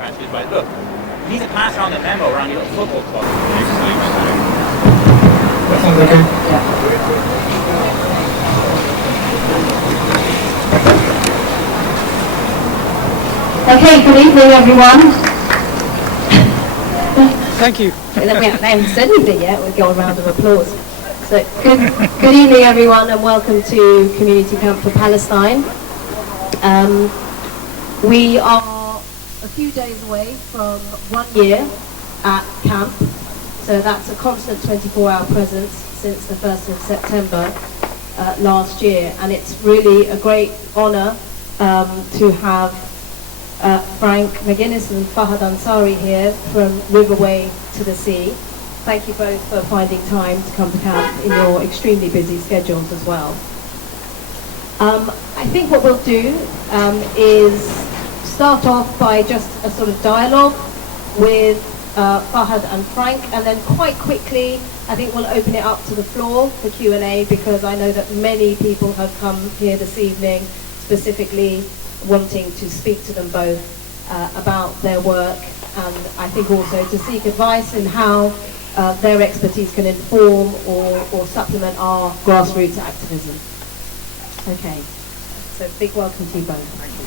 countries, but look, you need to pass around the memo around your little football club. That sounds okay? Yeah. Okay, good evening everyone. Thank you. We haven't said anything yet, we'll go a round of applause. So, good evening everyone and welcome to Community Camp for Palestine. We are a few days away from 1 year at camp, so that's a constant 24-hour presence since the 1st of September last year, and it's really a great honour to have Franck, Magennis and Farhad Ansari here from Riverway to the Sea. Thank you both for finding time to come to camp in your extremely busy schedules as well. I think what we'll do is start off by just a sort of dialogue with Farhad and Franck, and then quite quickly I think we'll open it up to the floor for Q&A, because I know that many people have come here this evening specifically wanting to speak to them both about their work, and I think also to seek advice in how their expertise can inform or supplement our grassroots activism. Okay, so big welcome to you both. Thank you.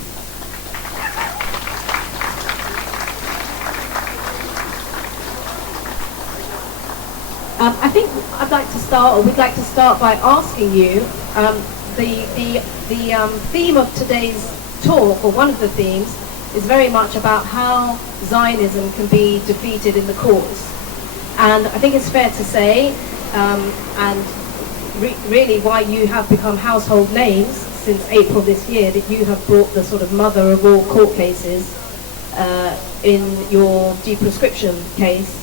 I think I'd like to start, or we'd like to start by asking you, the theme of today's talk, or one of the themes, is very much about how Zionism can be defeated in the courts. And I think it's fair to say, really why you have become household names since April this year, that you have brought the sort of mother of all court cases in your deprescription case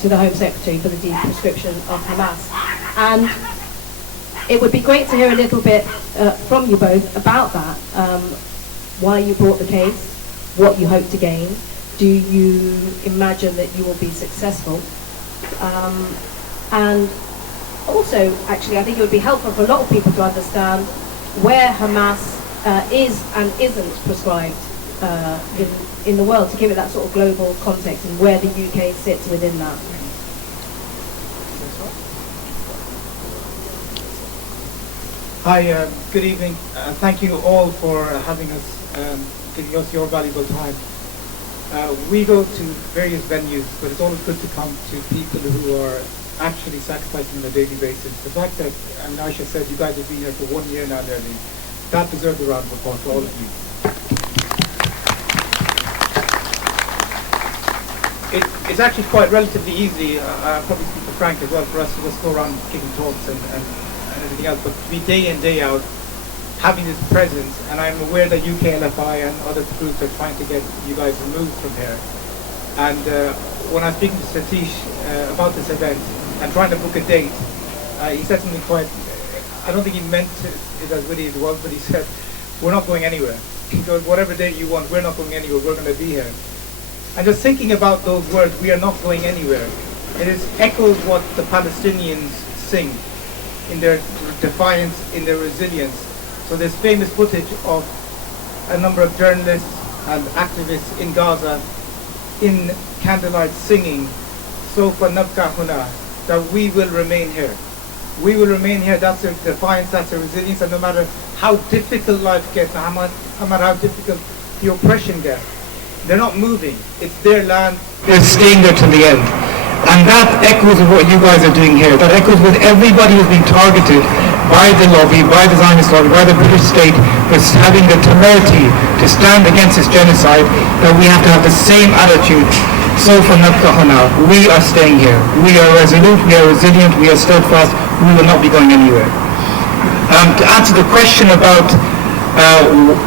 to the Home Secretary for the deprescription of Hamas. And it would be great to hear a little bit from you both about that, why you brought the case, what you hope to gain, do you imagine that you will be successful, and also, actually, I think it would be helpful for a lot of people to understand where Hamas is and isn't prescribed in the world, to give it that sort of global context, and where the UK sits within that. Hi, good evening. Thank you all for having us, giving us your valuable time. We go to various venues, but it's always good to come to people who are actually sacrificing on a daily basis. The fact that, and Aisha said, you guys have been here for 1 year now nearly, that deserves a round of applause for all of you. It's actually quite relatively easy, I'll probably speak to Frank as well, for us to just go around giving talks and everything else, but to be day in, day out, having this presence, and I'm aware that UKLFI and other groups are trying to get you guys removed from here. And when I was speaking to Satish about this event and trying to book a date, he said something quite, I don't think he meant it as witty as it was, but he said, we're not going anywhere. He goes, whatever date you want, we're not going anywhere, we're going to be here. And just thinking about those words, we are not going anywhere, it is echoes what the Palestinians sing in their defiance, in their resilience. So there's famous footage of a number of journalists and activists in Gaza in candlelight singing, Sofa Nabka Huna, that we will remain here. We will remain here, that's their defiance, that's their resilience, and no matter how difficult life gets, no matter how difficult the oppression gets, they're not moving. It's their land. They're staying there till the end. And that echoes with what you guys are doing here. That echoes with everybody who's been targeted by the lobby, by the Zionist lobby, by the British state, for having the temerity to stand against this genocide, that we have to have the same attitude. So for Nabkahana, we are staying here. We are resolute, we are resilient, we are steadfast, we will not be going anywhere. To answer the question about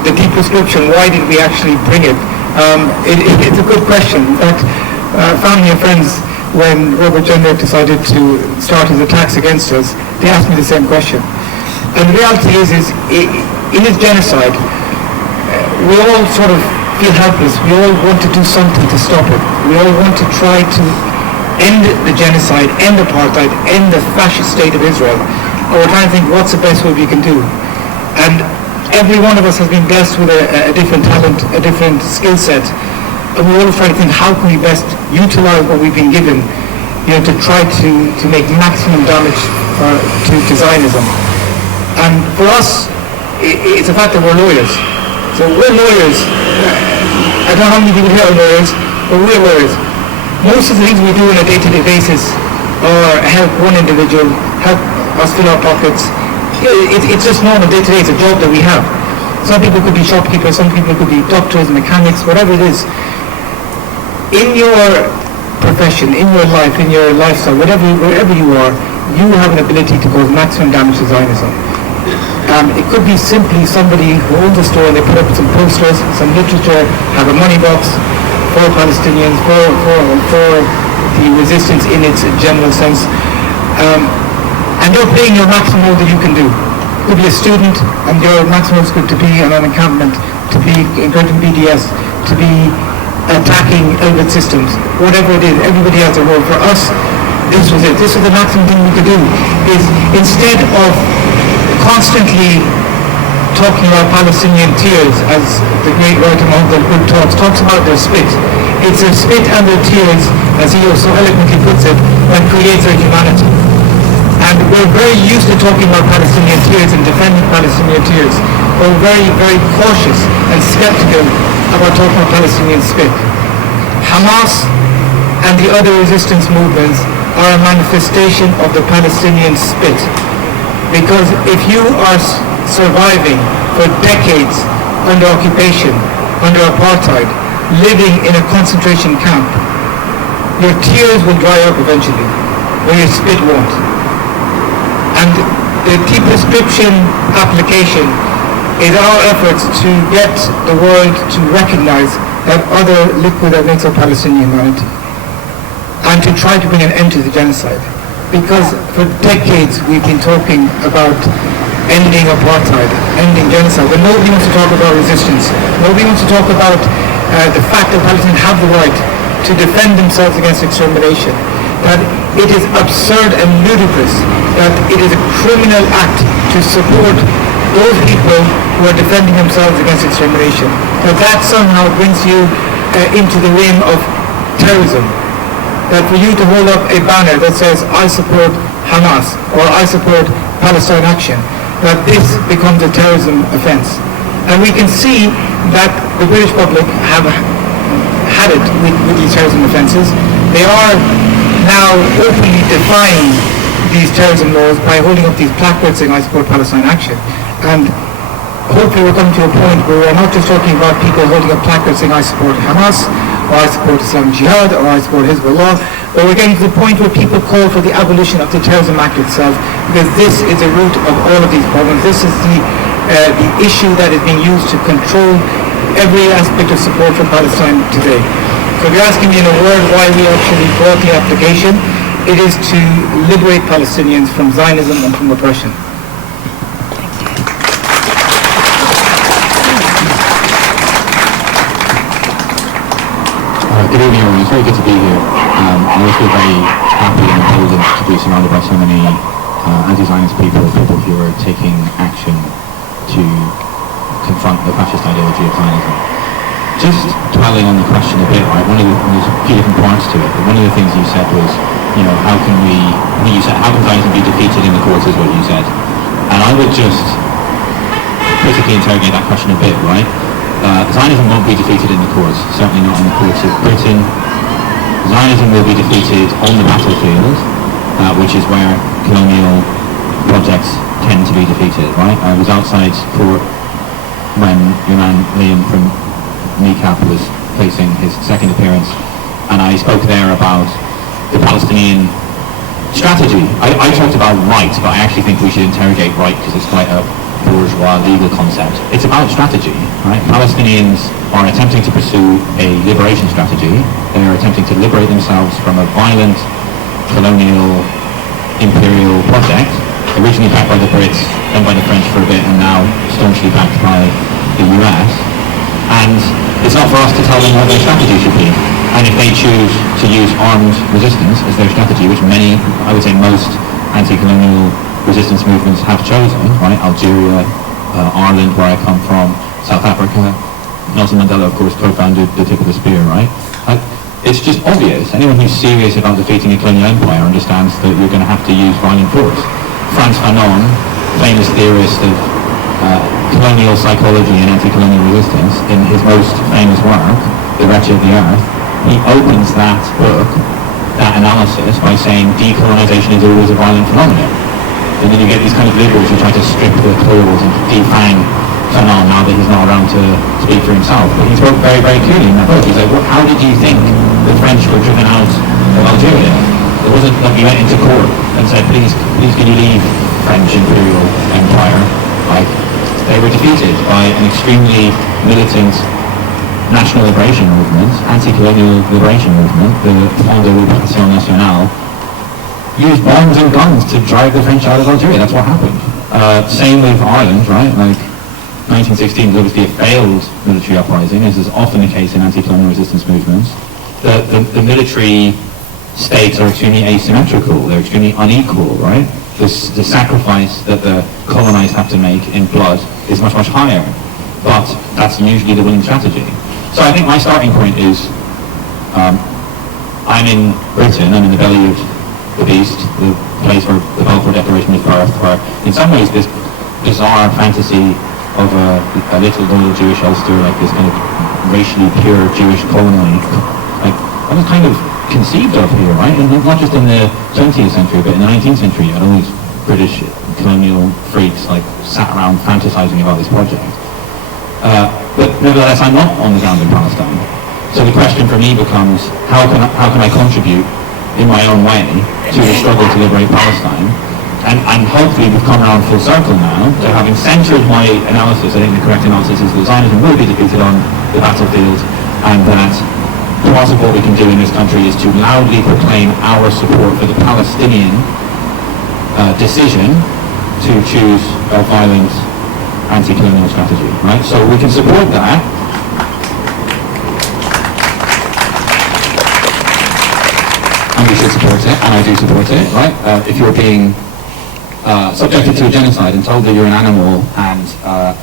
the deprescription, why did we actually bring it? It's a good question. In fact, family and friends, when Robert Jenner decided to start his attacks against us, they asked me the same question. And the reality is in this genocide, we all sort of feel helpless. We all want to do something to stop it. We all want to try to end the genocide, end apartheid, end the fascist state of Israel. And we're trying to think, what's the best way we can do? And every one of us has been blessed with a different talent, a different skill set. and we're always trying to think how can we best utilize what we've been given, to try to make maximum damage to Zionism. And for us, it's the fact that we're lawyers. So we're lawyers. I don't know how many people here are lawyers, but we're lawyers. Most of the things we do on a day-to-day basis are help one individual, help us fill our pockets. It's just normal day-to-day. It's a job that we have. Some people could be shopkeepers, some people could be doctors, mechanics, whatever it is. In your profession, in your life, in your lifestyle, wherever you are, you have an ability to cause maximum damage to Zionism. It could be simply somebody who owns a store and they put up some posters, some literature, have a money box for Palestinians, for the resistance in its general sense. And you're playing your maximum role that you can do. You could be a student and your maximum is good to be on an encampment, to be going to BDS, to be attacking Elbit systems, whatever it is, everybody has a role. For us, this was it. This was the maximum thing we could do, is instead of constantly talking about Palestinian tears, as the great writer Muhammad al-Qud talks about their spit. It's their spit and their tears, as he so eloquently puts it, that creates their humanity. And we're very used to talking about Palestinian tears and defending Palestinian tears. We're very, very cautious and skeptical about talking about Palestinian spit. Hamas and the other resistance movements are a manifestation of the Palestinian spit. Because if you are surviving for decades under occupation, under apartheid, living in a concentration camp, your tears will dry up eventually, where your spit won't. And the key prescription application is our efforts to get the world to recognize that other liquid that makes up Palestinian humanity, and to try to bring an end to the genocide. Because for decades we've been talking about ending apartheid, ending genocide, but nobody wants to talk about resistance. Nobody wants to talk about the fact that Palestinians have the right to defend themselves against extermination. That it is absurd and ludicrous, that it is a criminal act to support those people who are defending themselves against extermination. That somehow brings you into the realm of terrorism. That for you to hold up a banner that says, I support Hamas, or I support Palestine Action, that this becomes a terrorism offence. And we can see that the British public have had it with these terrorism offences. They are now openly defying these terrorism laws by holding up these placards saying, I support Palestine Action. And hopefully we're coming to a point where we're not just talking about people holding up placards saying, I support Hamas, or I support Islamic Jihad, or I support Hezbollah, but we're getting to the point where people call for the abolition of the Terrorism Act itself, because this is the root of all of these problems. This is the issue that is being used to control every aspect of support for Palestine today. So if you're asking me in a word why we actually brought the application, it is to liberate Palestinians from Zionism and from oppression. Good evening, everyone. It's very good to be here. I always feel very happy and emboldened to be surrounded by so many anti-Zionist people who are taking action to confront the fascist ideology of Zionism. Just dwelling on the question a bit, right? There's a few different parts to it, but one of the things you said was, how can Zionism be defeated in the courts, is what you said. And I would just critically interrogate that question a bit, right? Zionism won't be defeated in the courts, certainly not in the courts of Britain. Zionism will be defeated on the battlefield, which is where colonial projects tend to be defeated, right? I was outside court when your man Liam from Kneecap was facing his second appearance, and I spoke there about the Palestinian strategy. I talked about right, but I actually think we should interrogate right because it's quite a bourgeois legal concept. It's about strategy, right? Palestinians are attempting to pursue a liberation strategy. They are attempting to liberate themselves from a violent colonial imperial project, originally backed by the Brits, then by the French for a bit, and now staunchly backed by the US. And it's not for us to tell them what their strategy should be. And if they choose to use armed resistance as their strategy, which many, I would say most anti-colonial resistance movements have chosen, right? Algeria, Ireland, where I come from, South Africa, Nelson Mandela, of course, co-founded the tip of the spear, right? It's just obvious. Anyone who's serious about defeating a colonial empire understands that you're going to have to use violent force. Frantz Fanon, famous theorist of colonial psychology and anti-colonial resistance, in his most famous work, The Wretched of the Earth, he opens that book, that analysis, by saying decolonization is always a violent phenomenon. And then you get these kind of liberals who try to strip the claws and defang Fanon now that he's not around to speak for himself. But he spoke very, very clearly in that book. He's like, how did you think the French were driven out of Algeria? It wasn't like you went into court and said, please can you leave French imperial empire? Like, they were defeated by an extremely militant national liberation movement, anti-colonial liberation movement, the Front de Libération Nationale, used bombs and guns to drive the French out of Algeria. That's what happened. Same with Ireland, right? Like, 1916 is obviously a failed military uprising, as is often the case in anti-colonial resistance movements. The military stakes are extremely asymmetrical, they're extremely unequal, right? The sacrifice that the colonized have to make in blood is much, much higher, but that's usually the winning strategy. So I think my starting point is, I'm in Britain, I'm in the belly of the beast, the place where the Balfour Declaration was birthed, where in some ways this bizarre fantasy of a little loyal Jewish Ulster, like this kind of racially pure Jewish colony, like that was kind of conceived of here, right? And not just in the 20th century, but in the 19th century, you had all these British colonial freaks like sat around fantasizing about this project. But nevertheless, I'm not on the ground in Palestine. So the question for me becomes, how can I contribute in my own way to the struggle to liberate Palestine? And hopefully we've come around full circle now to having centred my analysis. I think the correct analysis is that Zionism will be defeated on the battlefield, and that part of what we can do in this country is to loudly proclaim our support for the Palestinian decision to choose a violent anti-colonial strategy, right? So we can support that. And we should support it, and I do support it, right? If you're being subjected to a genocide and told that you're an animal,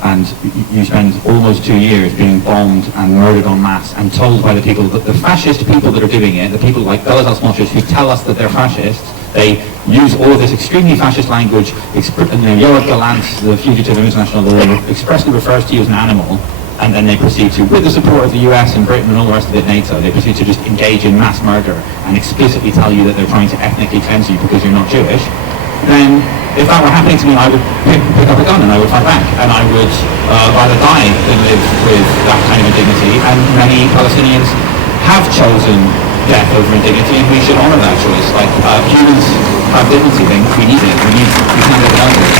and you spend almost 2 years being bombed and murdered en masse, and told by the people, that the fascist people that are doing it, the people like Belas Alsmoshers who tell us that they're fascists, they use all of this extremely fascist language. Yoav Galant, the fugitive of international law, expressly refers to you as an animal, and then they proceed to, with the support of the US and Britain and all the rest of it, NATO, they proceed to just engage in mass murder and explicitly tell you that they're trying to ethnically cleanse you because you're not Jewish. Then, if that were happening to me, I would pick up a gun and I would fight back, and I would rather die than live with that kind of indignity. And many Palestinians have chosen death over indignity, and we should honour that choice. Like, humans have dignity, we need it, we can't live without it.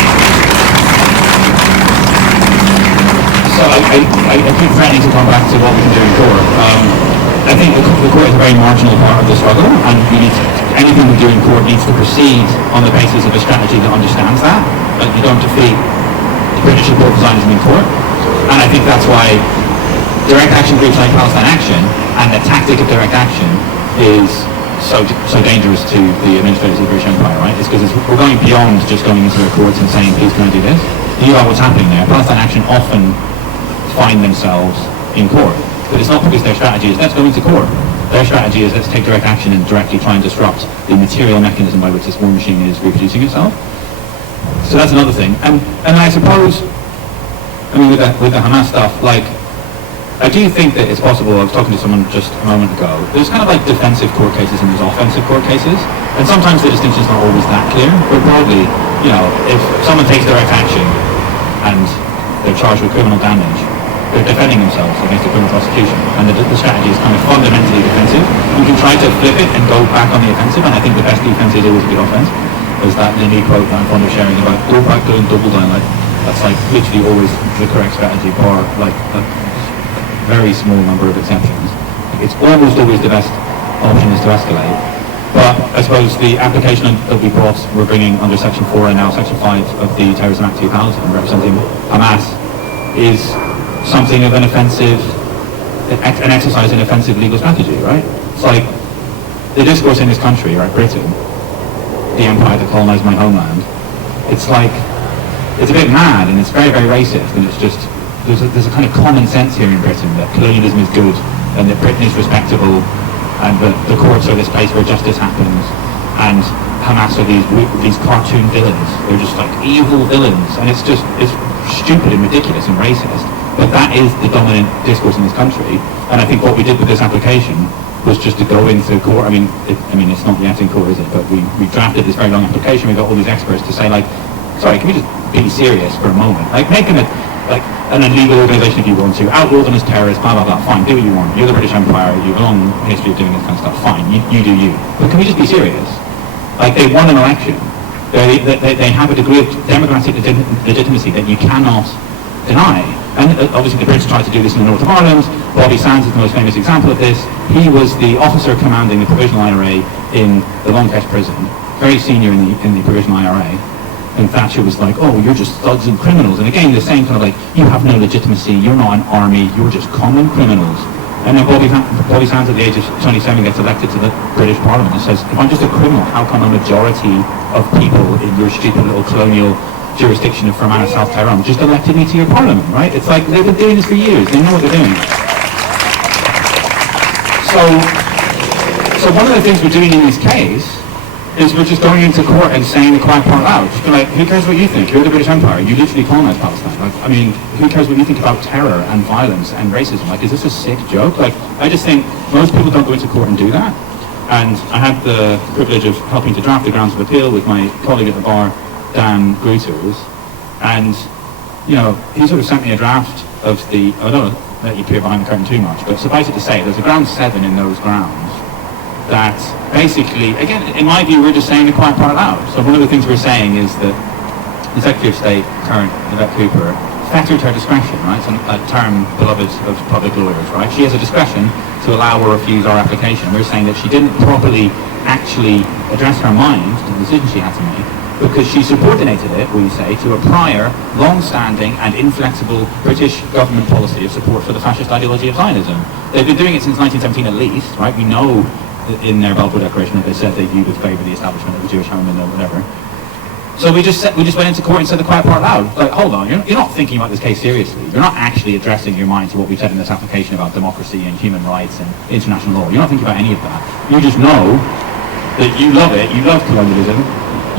So I keep threatening to come back to what we can do in court. I think the court is a very marginal part of the struggle, and anything we do in court needs to proceed on the basis of a strategy that understands that. But you don't defeat the British support for Zionism in court. And I think that's why direct action groups like Palestine Action and the tactic of direct action is so dangerous to the administrators of the British Empire, right? It's because we're going beyond just going into the courts and saying, please can I do this? You know what's happening there. Palestine Action often find themselves in court. But it's not because their strategy is, let's go into court. Their strategy is, let's take direct action and directly try and disrupt the material mechanism by which this war machine is reproducing itself. So that's another thing. And I suppose, with the Hamas stuff, like, I do think that it's possible. I was talking to someone just a moment ago. There's kind of like defensive court cases and there's offensive court cases. And sometimes the distinction's not always that clear. But broadly, if someone takes direct action and they're charged with criminal damage, they're defending themselves against a criminal prosecution, and the strategy is kind of fundamentally defensive. You can try to flip it and go back on the offensive, and I think the best defense is always a good offense. There's that Lindy quote that I'm fond of sharing about go back, go and double down. Like, that's like literally always the correct strategy, bar like a very small number of exceptions. It's almost always the best option is to escalate. But I suppose the application that we're bringing under Section 4 and now Section 5 of the Terrorism Act 2000, representing Hamas, is something of an exercise in offensive legal strategy, right? It's like the discourse in this country, right, Britain, the empire that colonized my homeland, it's like, it's a bit mad and it's very, very racist, and it's just there's a kind of common sense here in Britain that colonialism is good and that Britain is respectable and that the courts are this place where justice happens, and Hamas are these cartoon villains. They're just like evil villains, and it's stupid and ridiculous and racist. But that is the dominant discourse in this country, and I think what we did with this application was just to go into court. I mean, it's not yet in court, is it? But we drafted this very long application. We got all these experts to say, like, sorry, can we just be serious for a moment? Like, make them an illegal organisation if you want to, outlaw them as terrorists, blah, blah, blah, fine, do what you want. You're the British Empire, you have a long history of doing this kind of stuff, fine, you do you. But can we just be serious? Like, they won an election. They have a degree of democratic legitimacy that you cannot deny. And obviously the Brits tried to do this in the north of Ireland. Bobby Sands is the most famous example of this. He was the officer commanding the Provisional IRA in the Longcast prison, very senior in the Provisional IRA. And Thatcher was like, oh, you're just thugs and criminals. And again, the same kind of like, you have no legitimacy, you're not an army, you're just common criminals. And then Bobby Sands at the age of 27 gets elected to the British Parliament and says, if I'm just a criminal, how come a majority of people in your stupid little colonial jurisdiction of Fermanagh, South Tyrone, just elected me to your parliament, right? It's like, they've been doing this for years, they know what they're doing. So one of the things we're doing in this case is we're just going into court and saying the quiet part out. Just be like, who cares what you think? You're the British Empire. You literally colonized Palestine. Like, I mean, who cares what you think about terror and violence and racism? Like, is this a sick joke? Like, I just think most people don't go into court and do that. And I had the privilege of helping to draft the grounds of appeal with my colleague at the bar, Dan Gruters. And, you know, he sort of sent me a draft of the, I don't let you peer behind the curtain too much, but suffice it to say, there's a ground 7 in those grounds that basically, again, in my view, we're just saying the quiet part out. So one of the things we're saying is that the Secretary of State, current Yvette Cooper, fettered her discretion, right? It's a term beloved of public lawyers, right? She has a discretion to allow or refuse our application. We're saying that she didn't properly actually address her mind to the decision she had to make, because she subordinated it, we say, to a prior, long-standing and inflexible British government policy of support for the fascist ideology of Zionism. They've been doing it since 1917 at least, right? We know in their Balfour Declaration that they said they viewed with favour the establishment of the Jewish homeland or whatever. So we just went into court and said the quiet part loud. Like, hold on, you're not thinking about this case seriously. You're not actually addressing your mind to what we've said in this application about democracy and human rights and international law. You're not thinking about any of that. You just know that you love it, you love colonialism,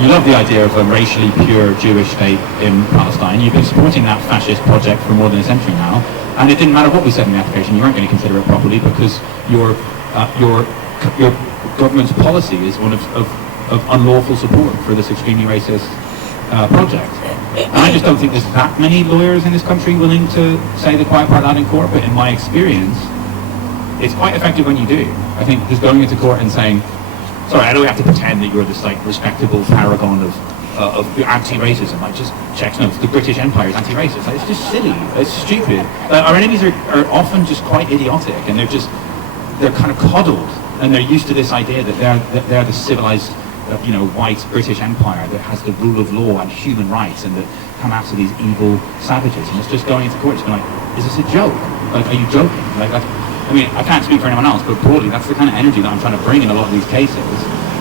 you love the idea of a racially pure Jewish state in Palestine. You've been supporting that fascist project for more than a century now, and it didn't matter what we said in the application, you weren't going to consider it properly because your government's policy is one of unlawful support for this extremely racist project. And I just don't think there's that many lawyers in this country willing to say the quiet part out in court, but in my experience, it's quite effective when you do. I think just going into court and saying, sorry, I don't have to pretend that you're this like respectable paragon of anti-racism. Like, just checks notes. The British Empire is anti-racist. Like, it's just silly. It's stupid. Our enemies are often just quite idiotic, and they're kind of coddled, and they're used to this idea that they're the civilized, white British Empire that has the rule of law and human rights, and that Hamas are these evil savages. And it's just going into court, just being like, is this a joke? Like, are you joking? Like, I mean, I can't speak for anyone else, but broadly, that's the kind of energy that I'm trying to bring in a lot of these cases.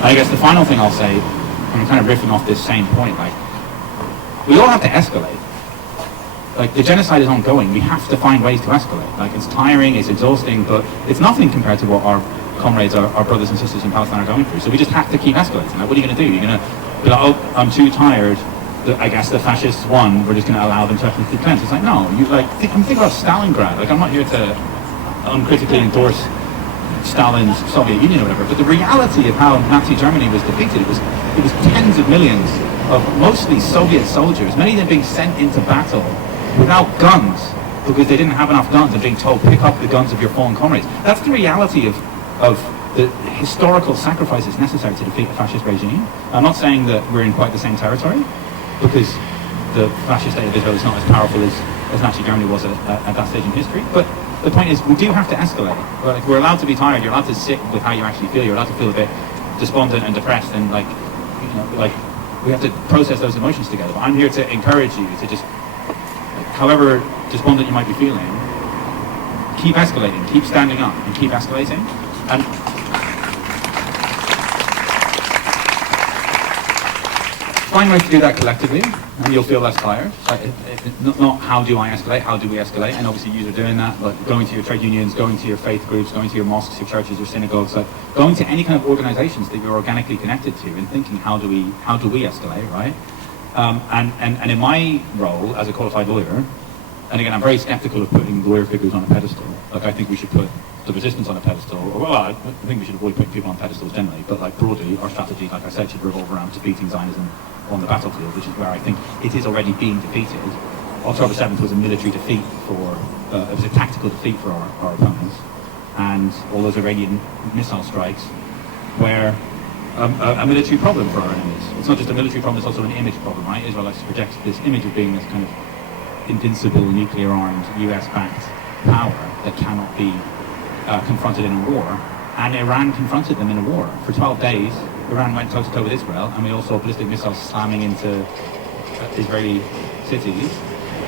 I guess the final thing I'll say, I'm kind of riffing off this same point, like, we all have to escalate. Like, the genocide is ongoing. We have to find ways to escalate. Like, it's tiring, it's exhausting, but it's nothing compared to what our comrades, our brothers and sisters in Palestine are going through. So we just have to keep escalating. Like, what are you going to do? You're going to be like, oh, I'm too tired. I guess the fascists won. We're just going to allow them to ethnically cleanse. It's like, no. Think about Stalingrad. Like, I'm not here to uncritically endorse Stalin's Soviet Union or whatever, but the reality of how Nazi Germany was defeated, it was tens of millions of mostly Soviet soldiers, many of them being sent into battle without guns because they didn't have enough guns and being told, pick up the guns of your fallen comrades. That's the reality of the historical sacrifices necessary to defeat a fascist regime. I'm not saying that we're in quite the same territory, because the fascist state of Israel is not as powerful as Nazi Germany was at that stage in history, but the point is, we do have to escalate. Like, we're allowed to be tired, you're allowed to sit with how you actually feel, you're allowed to feel a bit despondent and depressed, and we have to process those emotions together. But I'm here to encourage you to just, however despondent you might be feeling, keep escalating, keep standing up, and keep escalating. And find ways to do that collectively. and you'll feel less tired. Not how do I escalate, how do we escalate, and obviously you are doing that, like going to your trade unions, going to your faith groups, going to your mosques, your churches, your synagogues, like going to any kind of organizations that you're organically connected to and thinking how do we escalate, right? And in my role as a qualified lawyer, and again, I'm very skeptical of putting lawyer figures on a pedestal. Like, I think we should put the resistance on a pedestal, or well, I think we should avoid putting people on pedestals generally, but like broadly, our strategy, like I said, should revolve around defeating Zionism on the battlefield, which is where I think it is already being defeated. October 7th was a military defeat it was a tactical defeat for our opponents, and all those Iranian missile strikes were a military problem for our enemies. It's not just a military problem, it's also an image problem, right? Israel likes to project this image of being this kind of invincible, nuclear-armed, US-backed power that cannot be confronted in a war. And Iran confronted them in a war. For 12 days, Iran went toe-to-toe with Israel, and we all saw ballistic missiles slamming into Israeli cities.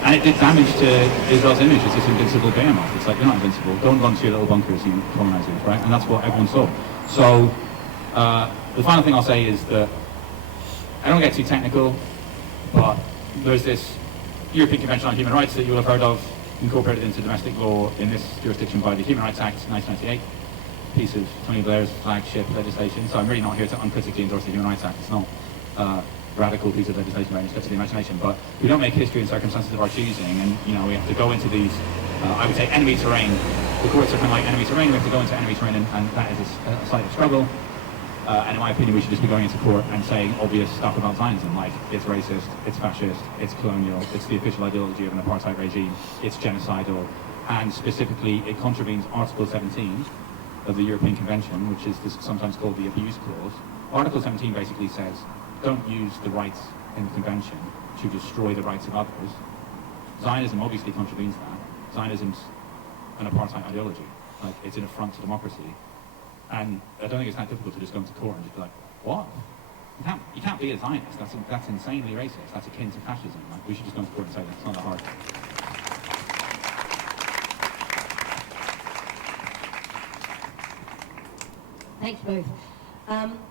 And it did damage to Israel's image as this invincible behemoth. It's like, you're not invincible. Don't run to your little bunkers, you colonizers, right? And that's what everyone saw. So, the final thing I'll say is that I don't get too technical, but there's this European Convention on Human Rights that you'll have heard of, incorporated into domestic law in this jurisdiction by the Human Rights Act 1998, piece of Tony Blair's flagship legislation. So I'm really not here to uncritically endorse the Human Rights Act. It's not a radical piece of legislation by any stretch of the imagination, but we don't make history in circumstances of our choosing, and we have to go into these, I would say, enemy terrain. The courts are kind of like enemy terrain. We have to go into enemy terrain, and that is a site of struggle. And in my opinion, we should just be going into court and saying obvious stuff about Zionism, like it's racist, it's fascist, it's colonial, it's the official ideology of an apartheid regime, it's genocidal, and specifically it contravenes Article 17 of the European Convention, which is sometimes called the abuse clause. Article 17 basically says, don't use the rights in the convention to destroy the rights of others. Zionism obviously contravenes that. Zionism's an apartheid ideology. Like, it's an affront to democracy. And I don't think it's that difficult to just go into court and just be like, what? You can't be a Zionist. That's insanely racist. That's akin to fascism. Like, we should just go into court and say that. It's not that hard. Thank you both.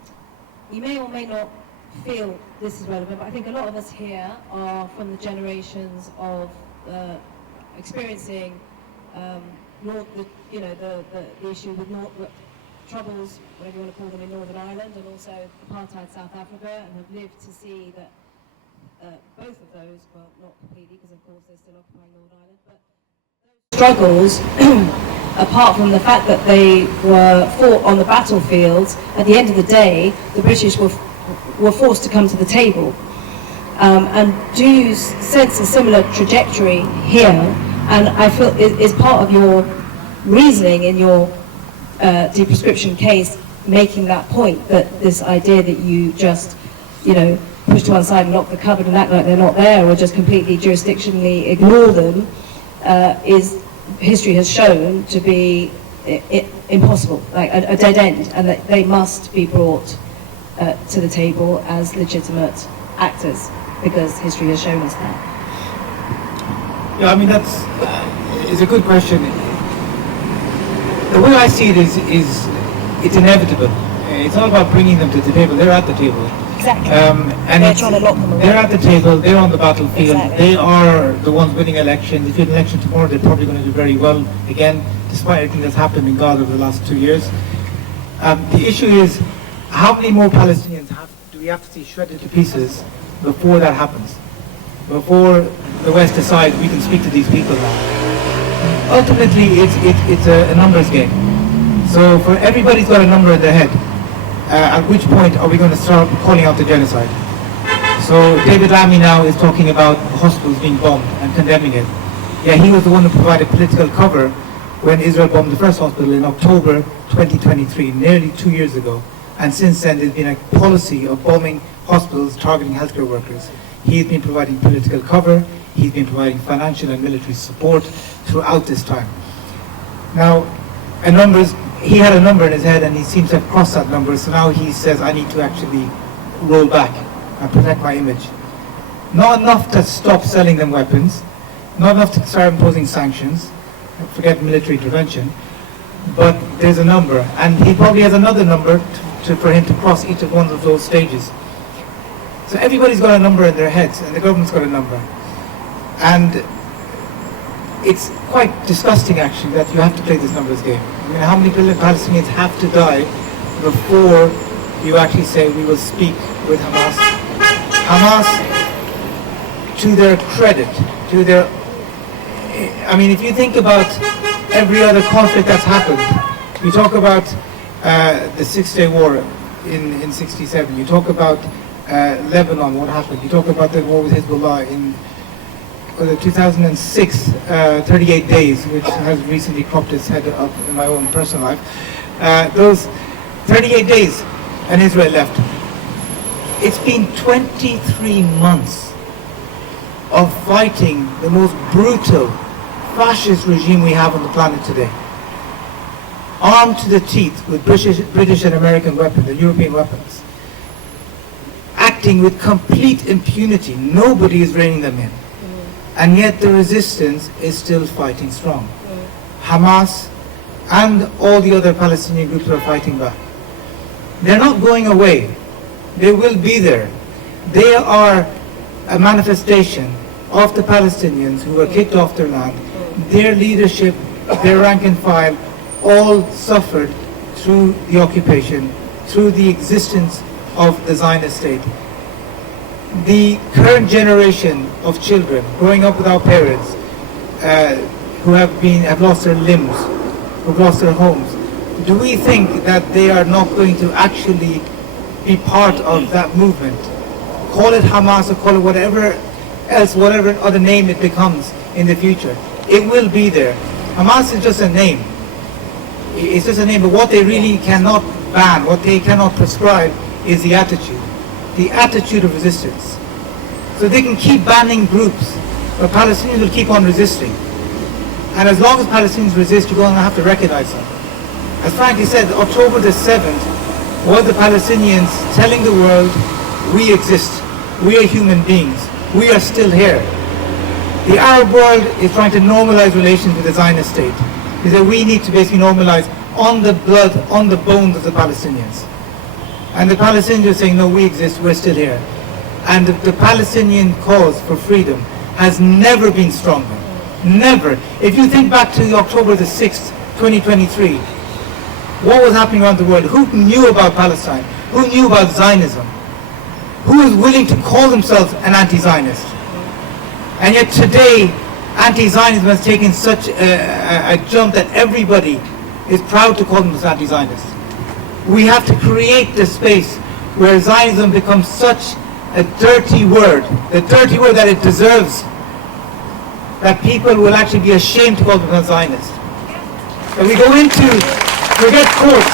You may or may not feel this is relevant, but I think a lot of us here are from the generations of experiencing the issue with troubles, whatever you want to call them, in Northern Ireland, and also apartheid South Africa, and have lived to see that both of those, well, not completely, because of course they're still occupying Northern Ireland, but those struggles, apart from the fact that they were fought on the battlefields, at the end of the day, the British were forced to come to the table. And do you sense a similar trajectory here? And I feel is part of your reasoning in your deprescription case, making that point, that this idea that you just, push to one side and lock the cupboard and act like they're not there, or just completely jurisdictionally ignore them, is history has shown to be impossible, like a dead end, and that they must be brought to the table as legitimate actors, because history has shown us that. Yeah, I mean, it's a good question. The way I see it is it's inevitable. It's all about bringing them to the table. They're at the table. Exactly. And they're trying to lock them away. They're at the table. They're on the battlefield. Exactly. They are the ones winning elections. If you have an election tomorrow, they're probably going to do very well again, despite everything that's happened in Gaza over the last 2 years. The issue is, how many more Palestinians do we have to see shredded to pieces before that happens? Before the West decides we can speak to these people now. Ultimately, it's a numbers game. So for everybody's got a number in their head. At which point are we going to start calling out the genocide? So David Lammy now is talking about hospitals being bombed and condemning it. Yeah, he was the one who provided political cover when Israel bombed the first hospital in October 2023, nearly 2 years ago. And since then, there's been a policy of bombing hospitals targeting healthcare workers. He's been providing political cover. He's been providing financial and military support throughout this time. Now, he had a number in his head, and he seems to have crossed that number, so now he says, I need to actually roll back and protect my image. Not enough to stop selling them weapons, not enough to start imposing sanctions, forget military intervention, but there's a number, and he probably has another number for him to cross each of one of those stages. So everybody's got a number in their heads, and the government's got a number. And it's quite disgusting, actually, that you have to play this numbers game. I mean, how many Palestinians have to die before you actually say we will speak with Hamas? Hamas, to their credit, I mean, if you think about every other conflict that's happened, you talk about the Six-Day War in 67, you talk about Lebanon, what happened, you talk about the war with Hezbollah in 2006, 38 days, which has recently cropped its head up in my own personal life. Those 38 days and Israel left. It's been 23 months of fighting the most brutal fascist regime we have on the planet today. Armed to the teeth with British and American weapons and European weapons. Acting with complete impunity. Nobody is reining them in. And yet the resistance is still fighting strong. Hamas and all the other Palestinian groups are fighting back. They're not going away. They will be there. They are a manifestation of the Palestinians who were kicked off their land. Their leadership, their rank and file, all suffered through the occupation, through the existence of the Zionist state. The current generation of children growing up without parents, who have lost their limbs, who've lost their homes, do we think that they are not going to actually be part of that movement? Call it Hamas or call it whatever else, whatever other name it becomes in the future. It will be there. Hamas is just a name. It's just a name, but what they really cannot ban, what they cannot prescribe is the attitude of resistance. So they can keep banning groups, but Palestinians will keep on resisting. And as long as Palestinians resist, you're going to have to recognize them. As Franck said, October the 7th was the Palestinians telling the world, we exist, we are human beings, we are still here. The Arab world is trying to normalize relations with the Zionist state. They say we need to basically normalize on the blood, on the bones of the Palestinians. And the Palestinians are saying, no, we exist, we're still here. And the Palestinian cause for freedom has never been stronger. Never. If you think back to October the 6th, 2023, what was happening around the world? Who knew about Palestine? Who knew about Zionism? Who was willing to call themselves an anti-Zionist? And yet today, anti-Zionism has taken such a jump that everybody is proud to call themselves anti-Zionist. We have to create the space where Zionism becomes such a dirty word, the dirty word that it deserves, that people will actually be ashamed to call themselves Zionists. And we go into, forget courts.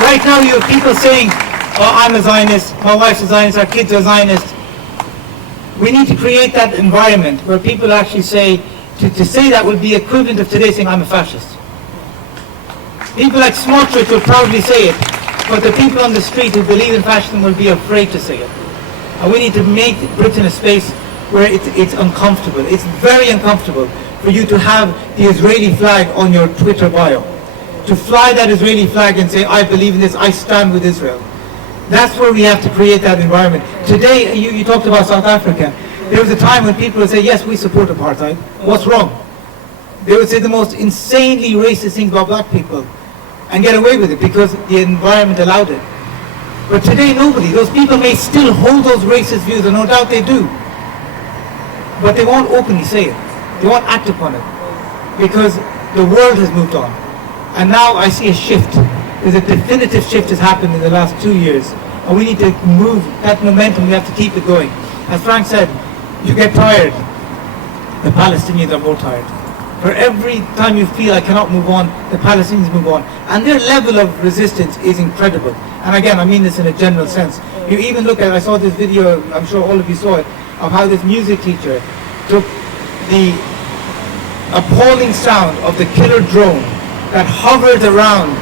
Right now you have people saying, oh, I'm a Zionist, my wife's a Zionist, our kids are Zionists. We need to create that environment where people actually say, to say that would be equivalent of today saying I'm a fascist. People like Smotrich would probably say it, but the people on the street who believe in fascism will be afraid to say it. And we need to make Britain a space where it's uncomfortable. It's very uncomfortable for you to have the Israeli flag on your Twitter bio. To fly that Israeli flag and say, I believe in this, I stand with Israel. That's where we have to create that environment. Today, you talked about South Africa. There was a time when people would say, yes, we support apartheid. What's wrong? They would say the most insanely racist things about black people and get away with it because the environment allowed it. But today, nobody. Those people may still hold those racist views, and no doubt they do. But they won't openly say it. They won't act upon it because the world has moved on. And now I see a shift. There's a definitive shift has happened in the last 2 years. And we need to move that momentum. We have to keep it going. As Franck said, you get tired. The Palestinians are more tired. For every time you feel I cannot move on, the Palestinians move on. And their level of resistance is incredible. And again, I mean this in a general sense. You even look at, I saw this video, I'm sure all of you saw it, of how this music teacher took the appalling sound of the killer drone that hovered around,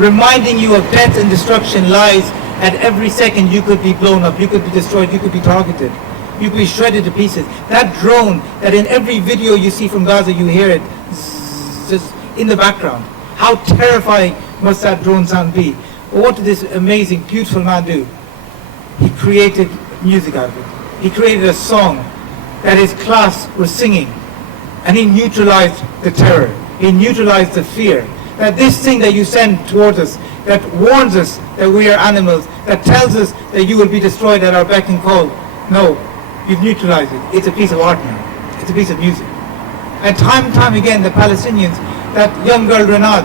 reminding you of death and destruction lies at every second. You could be blown up, you could be destroyed, you could be targeted, you could be shredded to pieces. That drone, that in every video you see from Gaza, you hear it just in the background. How terrifying must that drone sound be? Well, what did this amazing, beautiful man do? He created music out of it. He created a song that his class was singing, and he neutralized the terror. He neutralized the fear. That this thing that you send towards us, that warns us that we are animals, that tells us that you will be destroyed at our beck and call. No, you've neutralized it. It's a piece of art now. It's a piece of music. And time again, the Palestinians, that young girl Renad,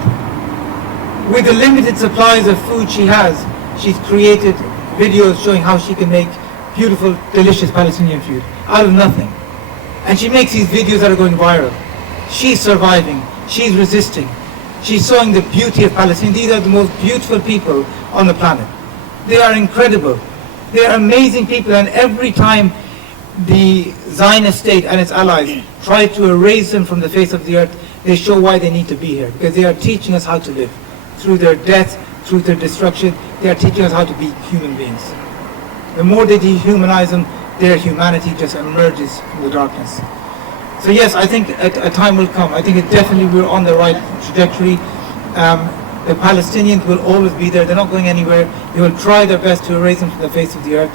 with the limited supplies of food she has, she's created videos showing how she can make beautiful, delicious Palestinian food out of nothing. And she makes these videos that are going viral. She's surviving. She's resisting. She's showing the beauty of Palestine. These are the most beautiful people on the planet. They are incredible. They are amazing people, and every time the Zionist state and its allies try to erase them from the face of the earth, they show why they need to be here, because they are teaching us how to live. Through their death, through their destruction, they are teaching us how to be human beings. The more they dehumanize them, their humanity just emerges from the darkness. So yes, I think a time will come. I think definitely we're on the right trajectory. The Palestinians will always be there. They're not going anywhere. They will try their best to erase them from the face of the earth.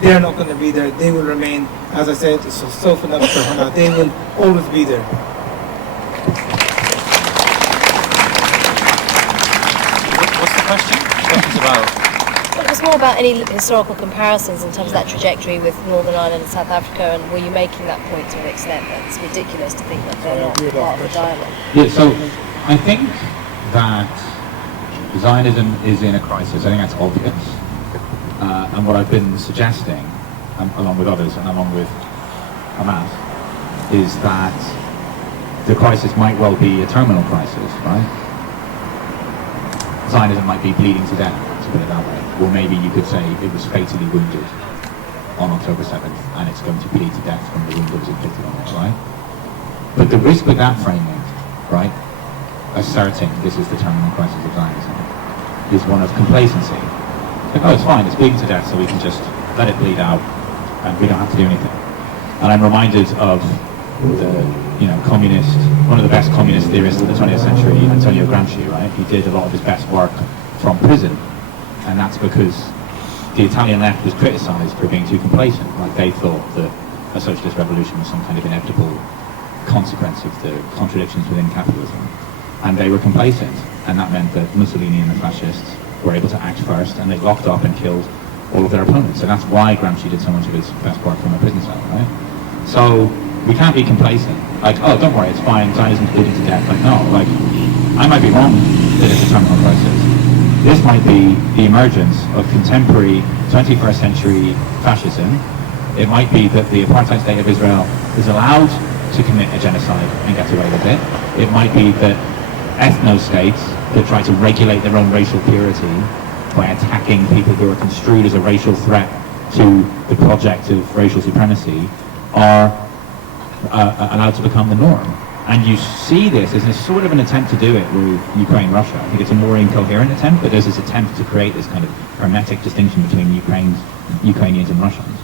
They're not going to be there. They will remain, as I said, so phenomenal. They will always be there. What's the question? The question's about... Well, it was more about any historical comparisons in terms of that trajectory with Northern Ireland and South Africa, and were you making that point to an extent that it's ridiculous to think that they're not part of the dialogue? Yeah, so I think that Zionism is in a crisis. I think that's obvious. And what I've been suggesting, along with others and along with Hamas, is that the crisis might well be a terminal crisis, right? Zionism might be bleeding to death, to put it that way. Or maybe you could say it was fatally wounded on October 7th and it's going to bleed to death from the wound that was inflicted on it, right? But the risk with that framing, right, asserting this is the terminal crisis of Zionism, is one of complacency. Like, oh, it's fine, it's bleeding to death, so we can just let it bleed out and we don't have to do anything. And I'm reminded of the, communist, one of the best communist theorists of the 20th century, Antonio Gramsci, right? He did a lot of his best work from prison. And that's because the Italian left was criticised for being too complacent. Like they thought that a socialist revolution was some kind of inevitable consequence of the contradictions within capitalism. And they were complacent. And that meant that Mussolini and the fascists were able to act first, and they locked up and killed all of their opponents. And that's why Gramsci did so much of his best work from a prison cell, right? So we can't be complacent. Like, oh, don't worry, it's fine, Zionism's bleeding to death. Like, no, like, I might be wrong that it's a terminal crisis. This might be the emergence of contemporary 21st century fascism. It might be that the apartheid state of Israel is allowed to commit a genocide and get away with it. It might be that ethno-states that try to regulate their own racial purity by attacking people who are construed as a racial threat to the project of racial supremacy are allowed to become the norm. And you see this as a sort of an attempt to do it with Ukraine-Russia. I think it's a more incoherent attempt, but there's this attempt to create this kind of hermetic distinction between Ukrainians and Russians.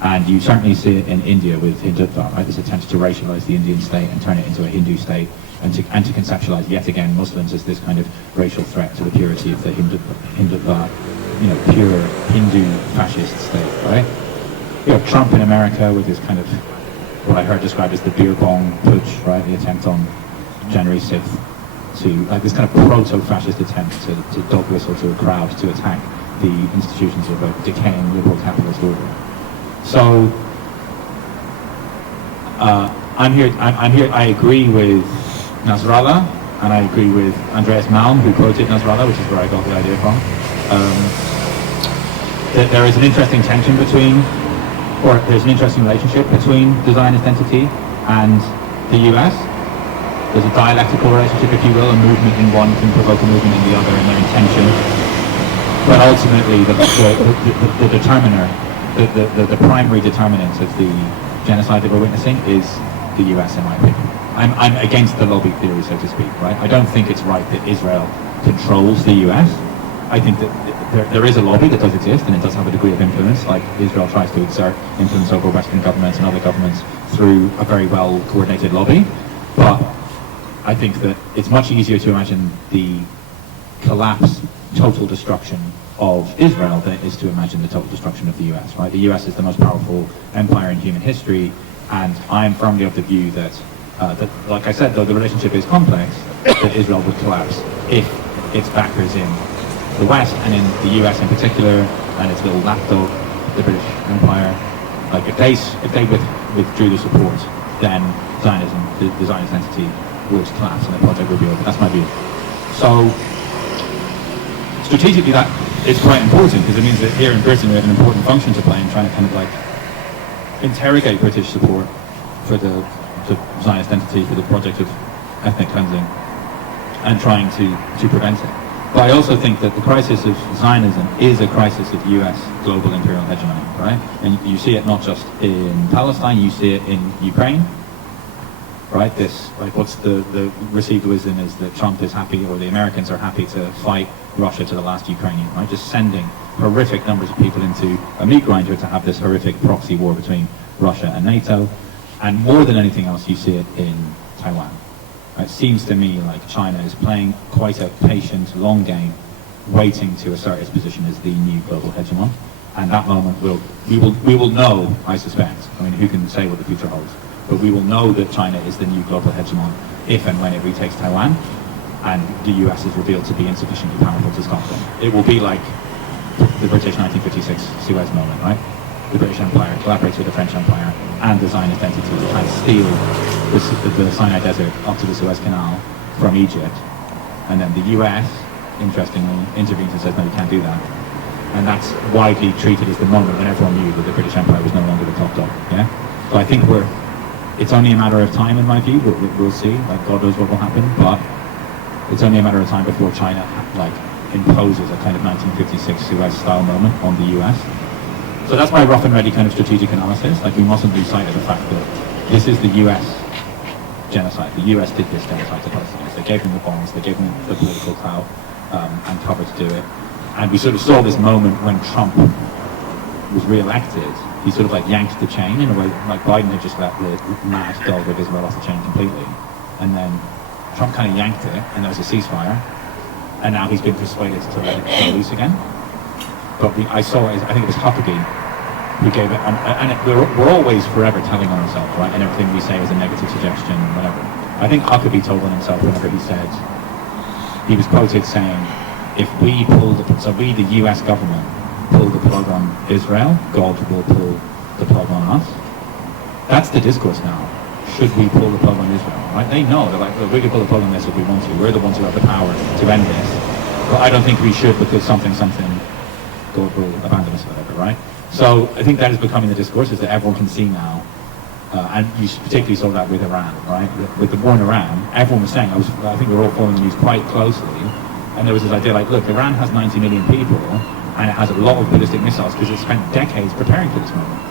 And you certainly see it in India with Hindutva, right? This attempt to racialize the Indian state and turn it into a Hindu state, and to conceptualize yet again Muslims as this kind of racial threat to the purity of the Hindutva, pure Hindu fascist state, right? You have Trump in America with this kind of what I heard described as the beer bong putsch, right? The attempt on January 6th to, like this kind of proto-fascist attempt to dog whistle to a crowd to attack the institutions of a decaying liberal capitalist order. So, I'm here, I agree with Nasrallah, and I agree with Andreas Malm, who quoted Nasrallah, which is where I got the idea from. That there is an interesting tension between, or there's an interesting relationship between the Zionist entity and the US. There's a dialectical relationship, if you will. A movement in one can provoke a movement in the other, and they're in tension. But ultimately, the determiner, the primary determinant of the genocide that we're witnessing is the US, in my opinion. I'm against the lobby theory, so to speak, right? I don't think it's right that Israel controls the US. I think that there is a lobby that does exist, and it does have a degree of influence, like Israel tries to exert influence over Western governments and other governments through a very well coordinated lobby. But I think that it's much easier to imagine the collapse, total destruction of Israel than it is to imagine the total destruction of the US, right? The US is the most powerful empire in human history, and I'm firmly of the view that, like I said, though the relationship is complex, that Israel would collapse if its backers in the West, and in the US in particular, and its little lapdog, the British Empire, like if they withdrew the support, then Zionism, the Zionist entity, would collapse and the project would be over. That's my view. So strategically that is quite important, because it means that here in Britain we have an important function to play in trying to kind of like interrogate British support for the Zionist entity, for the project of ethnic cleansing, and trying to prevent it. But I also think that the crisis of Zionism is a crisis of US global imperial hegemony, right? And you see it not just in Palestine, you see it in Ukraine, right? This, like, what's the received wisdom is that Trump is happy, or the Americans are happy to fight Russia to the last Ukrainian, right? Just sending horrific numbers of people into a meat grinder to have this horrific proxy war between Russia and NATO. And more than anything else, you see it in Taiwan. It seems to me like China is playing quite a patient, long game, waiting to assert its position as the new global hegemon. And that moment we will know, I suspect. I mean, who can say what the future holds? But we will know that China is the new global hegemon if and when it retakes Taiwan, and the US is revealed to be insufficiently powerful to stop them. It will be like the British 1956 Suez moment, right? The British Empire collaborates with the French Empire and the Zionist entity to try and steal the Sinai Desert up to the Suez Canal from Egypt. And then the US, interestingly, intervenes and says, no, you can't do that. And that's widely treated as the moment when everyone knew that the British Empire was no longer the top dog, yeah? So I think it's only a matter of time, in my view. We'll see, like, God knows what will happen, but it's only a matter of time before China, like, imposes a kind of 1956 Suez-style moment on the US. So that's my rough and ready kind of strategic analysis. Like, we mustn't lose sight of the fact that this is the US genocide. The US did this genocide to Palestinians. They gave them the bombs, they gave them the political clout and cover to do it. And we sort of saw this moment when Trump was re-elected. He sort of like yanked the chain in a way, like Biden had just let the mad dog of Israel off the chain completely. And then Trump kind of yanked it, and there was a ceasefire. And now he's been persuaded to let it go loose again. But I think it was Huckabee who gave it, we're always forever telling on ourselves, right? And everything we say is a negative suggestion, whatever. I think Huckabee told on himself whenever he said, he was quoted saying, if we the US government, pull the plug on Israel, God will pull the plug on us. That's the discourse now. Should we pull the plug on Israel, right? They know, they're like, look, we can pull the plug on this if we want to. We're the ones who have the power to end this. But I don't think we should, because something, God will abandon us or whatever, right? So I think that is becoming the discourse, is that everyone can see now, and you particularly saw that with Iran, right? With the war in Iran, everyone was saying, I think we were all following the news quite closely, and there was this idea like, look, Iran has 90 million people, and it has a lot of ballistic missiles because it spent decades preparing for this moment.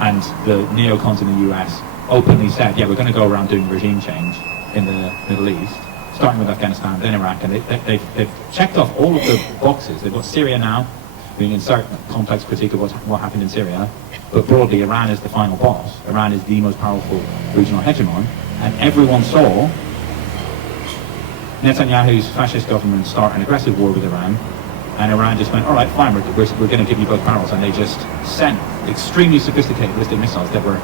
And the neocons in the US openly said, yeah, we're going to go around doing regime change in the Middle East, starting with Afghanistan, then Iraq, and they've checked off all of the boxes. They've got Syria now. We can insert a complex critique of what happened in Syria, but broadly, Iran is the final boss. Iran is the most powerful regional hegemon, and everyone saw Netanyahu's fascist government start an aggressive war with Iran, and Iran just went, all right, fine, we're going to give you both barrels, and they just sent extremely sophisticated ballistic missiles that were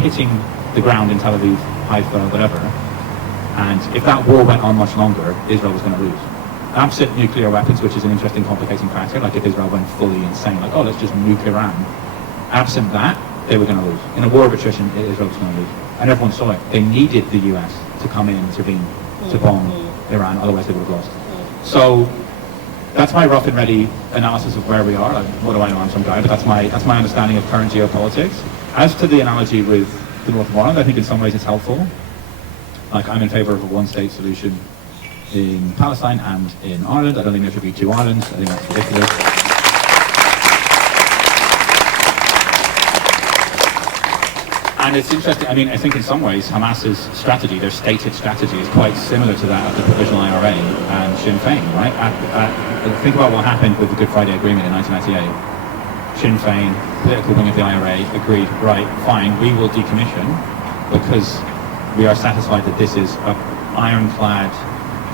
hitting the ground in Tel Aviv, Haifa, whatever, and if that war went on much longer, Israel was going to lose. Absent nuclear weapons, which is an interesting complicating factor, like if Israel went fully insane, like, oh, let's just nuke Iran. Absent that, they were going to lose. In a war of attrition, Israel was going to lose. And everyone saw it. They needed the US to come in and intervene to bomb Iran, otherwise they would have lost. So that's my rough and ready analysis of where we are. Like, what do I know? I'm some guy, but that's my understanding of current geopolitics. As to the analogy with the North of Ireland, I think in some ways it's helpful. Like, I'm in favour of a one-state solution in Palestine and in Ireland. I don't think there should be two Irelands. I think that's ridiculous. And it's interesting, I mean, I think in some ways Hamas's strategy, their stated strategy, is quite similar to that of the Provisional IRA and Sinn Féin, right? Think about what happened with the Good Friday Agreement in 1998. Sinn Féin, political wing of the IRA, agreed, right, fine, we will decommission because we are satisfied that this is an ironclad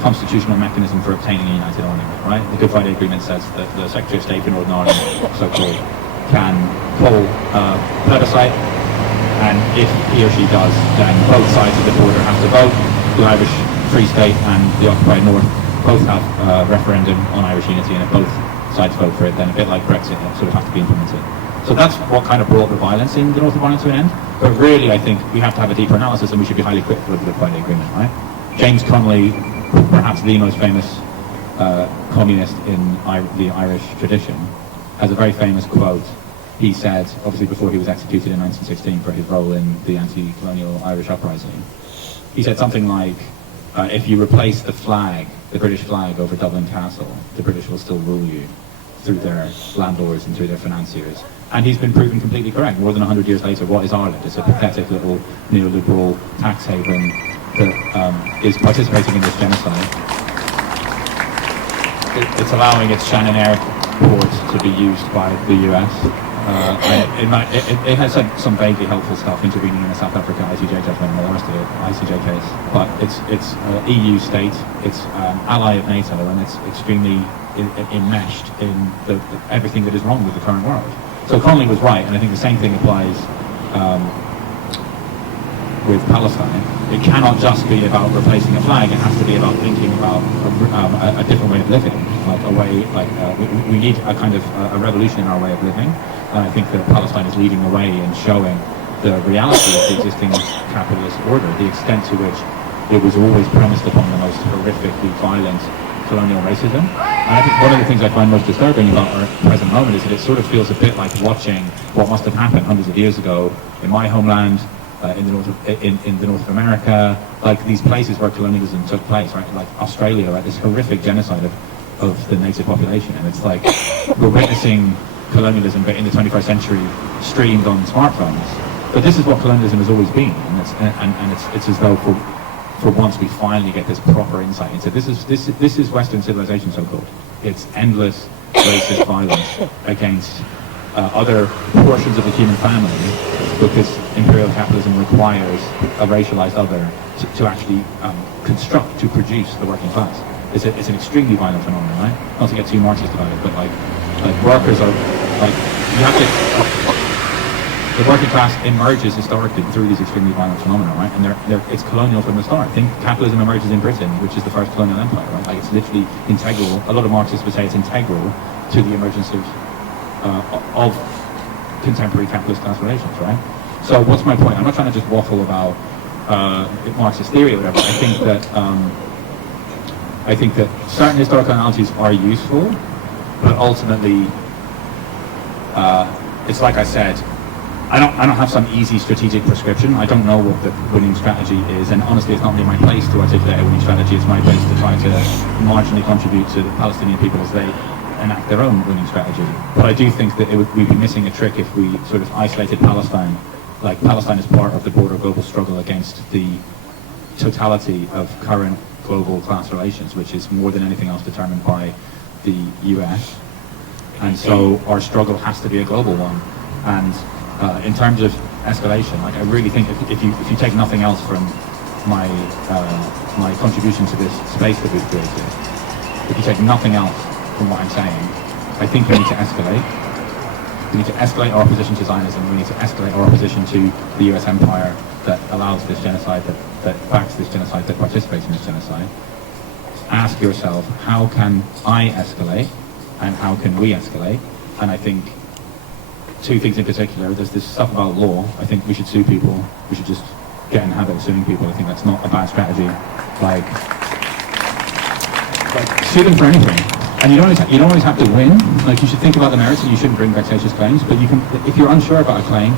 constitutional mechanism for obtaining a united army, right? The Good Friday Agreement says that the Secretary of State for Northern Ireland, so-called, can call plebiscite, and if he or she does, then both sides of the border have to vote. The Irish Free State and the occupied North both have a referendum on Irish unity, and if both sides vote for it, then a bit like Brexit, it sort of has to be implemented. So that's what kind of brought the violence in the north of Ireland to an end. But really, I think we have to have a deeper analysis, and we should be highly critical of the Good Friday Agreement, right? James Connolly, perhaps the most famous communist in the Irish tradition, has a very famous quote. He said, obviously before he was executed in 1916 for his role in the anti-colonial Irish uprising, he said something like, if you replace the flag, the British flag, over Dublin Castle, the British will still rule you through their landlords and through their financiers. And he's been proven completely correct. More than 100 years later, what is Ireland? It's a pathetic little neoliberal tax haven that is participating in this genocide. It's allowing its Shannon Airport to be used by the US. It has some vaguely helpful stuff, intervening in the South Africa ICJ judgment and all the rest of it, ICJ case. But it's EU state, it's ally of NATO, and it's extremely enmeshed in everything that is wrong with the current world. So Connolly was right, and I think the same thing applies with Palestine. It cannot just be about replacing a flag. It has to be about thinking about a different way of living, like a way, we need a kind of a revolution in our way of living. And I think that Palestine is leading the way in showing the reality of the existing capitalist order, the extent to which it was always premised upon the most horrifically violent colonial racism. And I think one of the things I find most disturbing about our present moment is that it sort of feels a bit like watching what must have happened hundreds of years ago in my homeland, in the north of America, like these places where colonialism took place, right? Like Australia, right? This horrific genocide of the native population, and it's like we're witnessing colonialism, but in the 21st century, streamed on smartphones. But this is what colonialism has always been, and it's as though for once we finally get this proper insight into this is Western civilization, so-called. It's endless racist violence against other portions of the human family, because imperial capitalism requires a racialized other to actually construct, to produce the working class. It's an extremely violent phenomenon, right? Not to get too Marxist about it, but like workers are, like, you have to, the working class emerges historically through these extremely violent phenomena, right? And it's colonial from the start. I think capitalism emerges in Britain, which is the first colonial empire, right? Like, it's literally integral. A lot of Marxists would say it's integral to the emergence of contemporary capitalist class relations, right? So what's my point? I'm not trying to just waffle about Marxist theory or whatever. I think that certain historical analogies are useful, but ultimately, it's like I said, I don't have some easy strategic prescription. I don't know what the winning strategy is, and honestly, it's not really my place to articulate a winning strategy. It's my place to try to marginally contribute to the Palestinian people as they enact their own winning strategy. But I do think that we'd be missing a trick if we sort of isolated Palestine. Like, Palestine is part of the broader global struggle against the totality of current global class relations, which is more than anything else determined by the US. And so our struggle has to be a global one. And in terms of escalation, like, I really think if you take nothing else from my contribution to this space that we've created, if you take nothing else from what I'm saying, I think we need to escalate. We need to escalate our opposition to Zionism. We need to escalate our opposition to the US empire that allows this genocide, that backs this genocide, that participates in this genocide. Ask yourself, how can I escalate and how can we escalate? And I think two things in particular. There's this stuff about law. I think we should sue people. We should just get in the habit of suing people. I think that's not a bad strategy. Like sue them for anything. And you don't always have to win. Like, you should think about the merits, and you shouldn't bring vexatious claims, but you can, if you're unsure about a claim,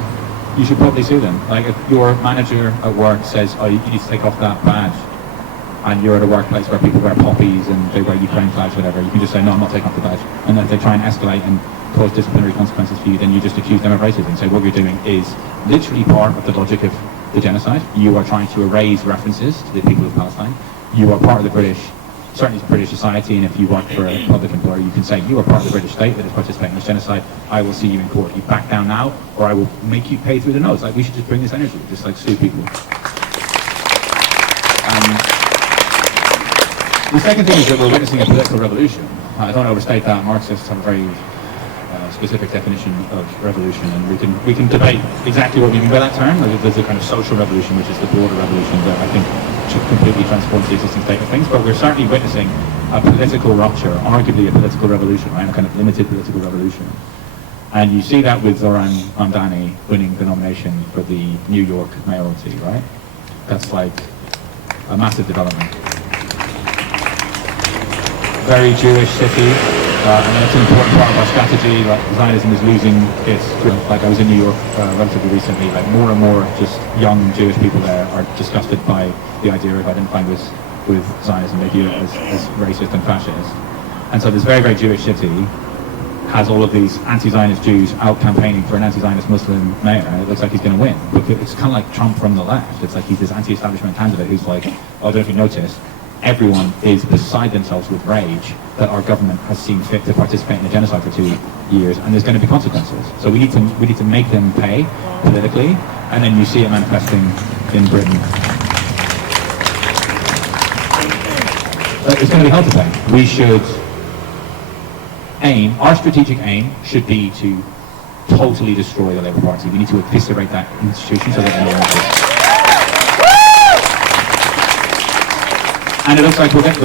you should probably sue them. Like, if your manager at work says, oh, you need to take off that badge, and you're at a workplace where people wear poppies and they wear Ukraine flags, whatever, you can just say, no, I'm not taking off the badge. And if they try and escalate and cause disciplinary consequences for you, then you just accuse them of racism and say what you're doing is literally part of the logic of the genocide. You are trying to erase references to the people of Palestine. You are part of the British, certainly British society, and if you work for a public employer, you can say, you are part of the British state that is participating in this genocide. I will see you in court. You back down now, or I will make you pay through the nose. Like, we should just bring this energy, just like sue people. The second thing is that we're witnessing a political revolution. I don't overstate that. Marxists have a very specific definition of revolution, and we can debate exactly what we mean by that term. There's a kind of social revolution, which is the broader revolution that I think should completely transform the existing state of things. But we're certainly witnessing a political rupture, arguably a political revolution, right? A kind of limited political revolution. And you see that with Zoran Mamdani winning the nomination for the New York mayoralty, right? That's like a massive development. Very Jewish city, and it's an important part of our strategy. Like Zionism is losing its grip. Like I was in New York relatively recently, like more and more just young Jewish people there are disgusted by the idea of identifying with Zionism. They view it as racist and fascist. And so this very, very Jewish city has all of these anti-Zionist Jews out campaigning for an anti-Zionist Muslim mayor. It looks like he's going to win. But it's kind of like Trump from the left. It's like he's this anti-establishment candidate who's like, I don't know if you noticed, everyone is beside themselves with rage that our government has seen fit to participate in a genocide for 2 years, and there's going to be consequences. So we need to make them pay politically, and then you see it manifesting in Britain. But it's going to be hell to pay. We should our strategic aim should be to totally destroy the Labour Party. We need to eviscerate that institution so that they don't exist. And it looks like we're going to.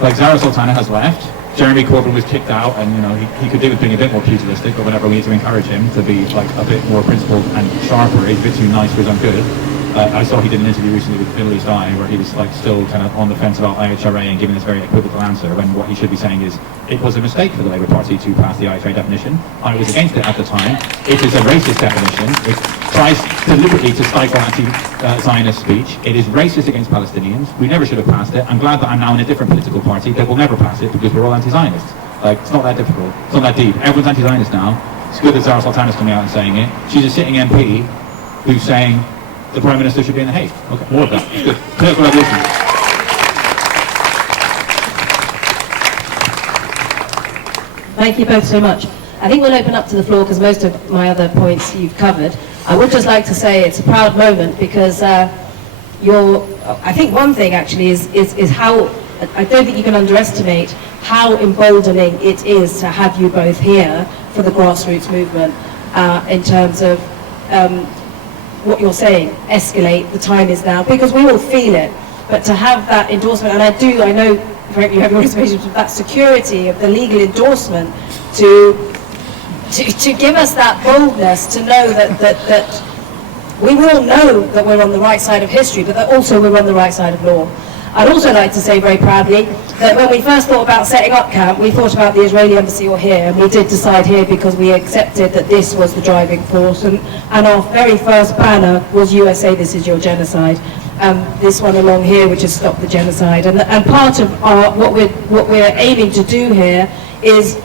Like Zara Sultana has left, Jeremy Corbyn was kicked out, and you know he could do with being a bit more pugilistic, but whatever, we need to encourage him to be like a bit more principled and sharper. He's a bit too nice for his own good. I saw he did an interview recently with Middle East Eye where he was like still kind of on the fence about IHRA and giving this very equivocal answer, when what he should be saying is it was a mistake for the Labour Party to pass the IHRA definition. I was against it at the time. It is a racist definition. It tries deliberately to stifle anti-Zionist speech. It is racist against Palestinians. We never should have passed it. I'm glad that I'm now in a different political party that will never pass it because we're all anti-Zionists. Like, it's not that difficult. It's not that deep. Everyone's anti-Zionist now. It's good that Zara Sultana's coming out and saying it. She's a sitting MP who's saying the Prime Minister should be in The Hague. Okay, more of that. Good. Political revolution. Thank you both so much. I think we'll open up to the floor because most of my other points you've covered. I would just like to say it's a proud moment because I think one thing actually is how, I don't think you can underestimate how emboldening it is to have you both here for the grassroots movement in terms of what you're saying, escalate, the time is now, because we all feel it, but to have that endorsement, and I know, Frank, you have your reservations with that security of the legal endorsement to give us that boldness to know that we will know that we're on the right side of history, but that also we're on the right side of law. I'd also like to say very proudly that when we first thought about setting up camp, we thought about the Israeli embassy or here, and we did decide here because we accepted that this was the driving force, and our very first banner was USA, this is your genocide. This one along here, which is Stop the Genocide, and part of what we're aiming to do here is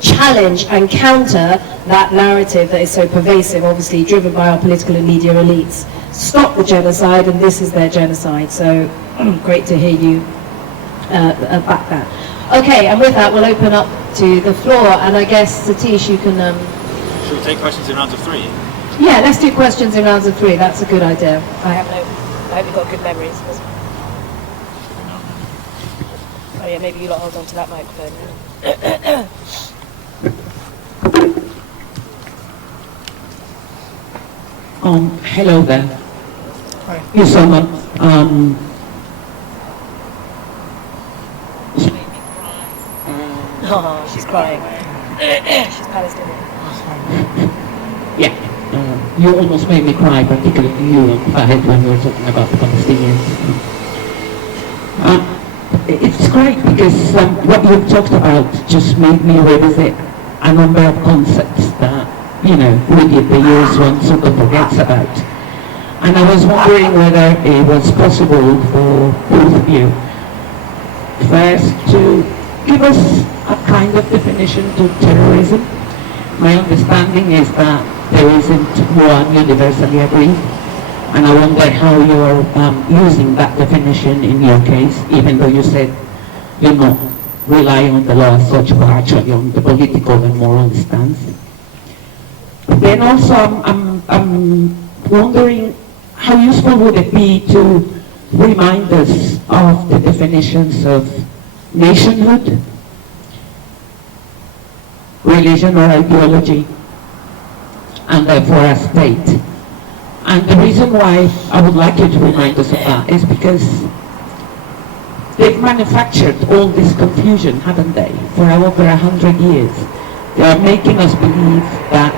challenge and counter that narrative that is so pervasive, obviously driven by our political and media elites. Stop the genocide, and this is their genocide. So great to hear you back that. Okay, and with that, we'll open up to the floor, and I guess Satish, you can. Should we take questions in rounds of 3? Yeah, let's do questions in rounds of 3. That's a good idea. I hope you've got good memories. Oh yeah, maybe you lot hold on to that microphone. Hello there. Hi. You someone Oh, she's crying. She's Palestinian. yeah. You almost made me cry, particularly you, Farhad, when you were talking about the Palestinians. It's great because what you've talked about just made me revisit a number of concepts that, you know, we did the years one sort of forgets about. And I was wondering whether it was possible for both of you first to give us a kind of definition to terrorism. My understanding is that there isn't one universally agreed, and I wonder how you're using that definition in your case, even though you said you're not relying on the law as such, but actually on the political and moral stance. Then also I'm wondering how useful would it be to remind us of the definitions of nationhood, religion or ideology, and therefore a state. And the reason why I would like you to remind us of that is because they've manufactured all this confusion, haven't they, for over 100 years. They are making us believe that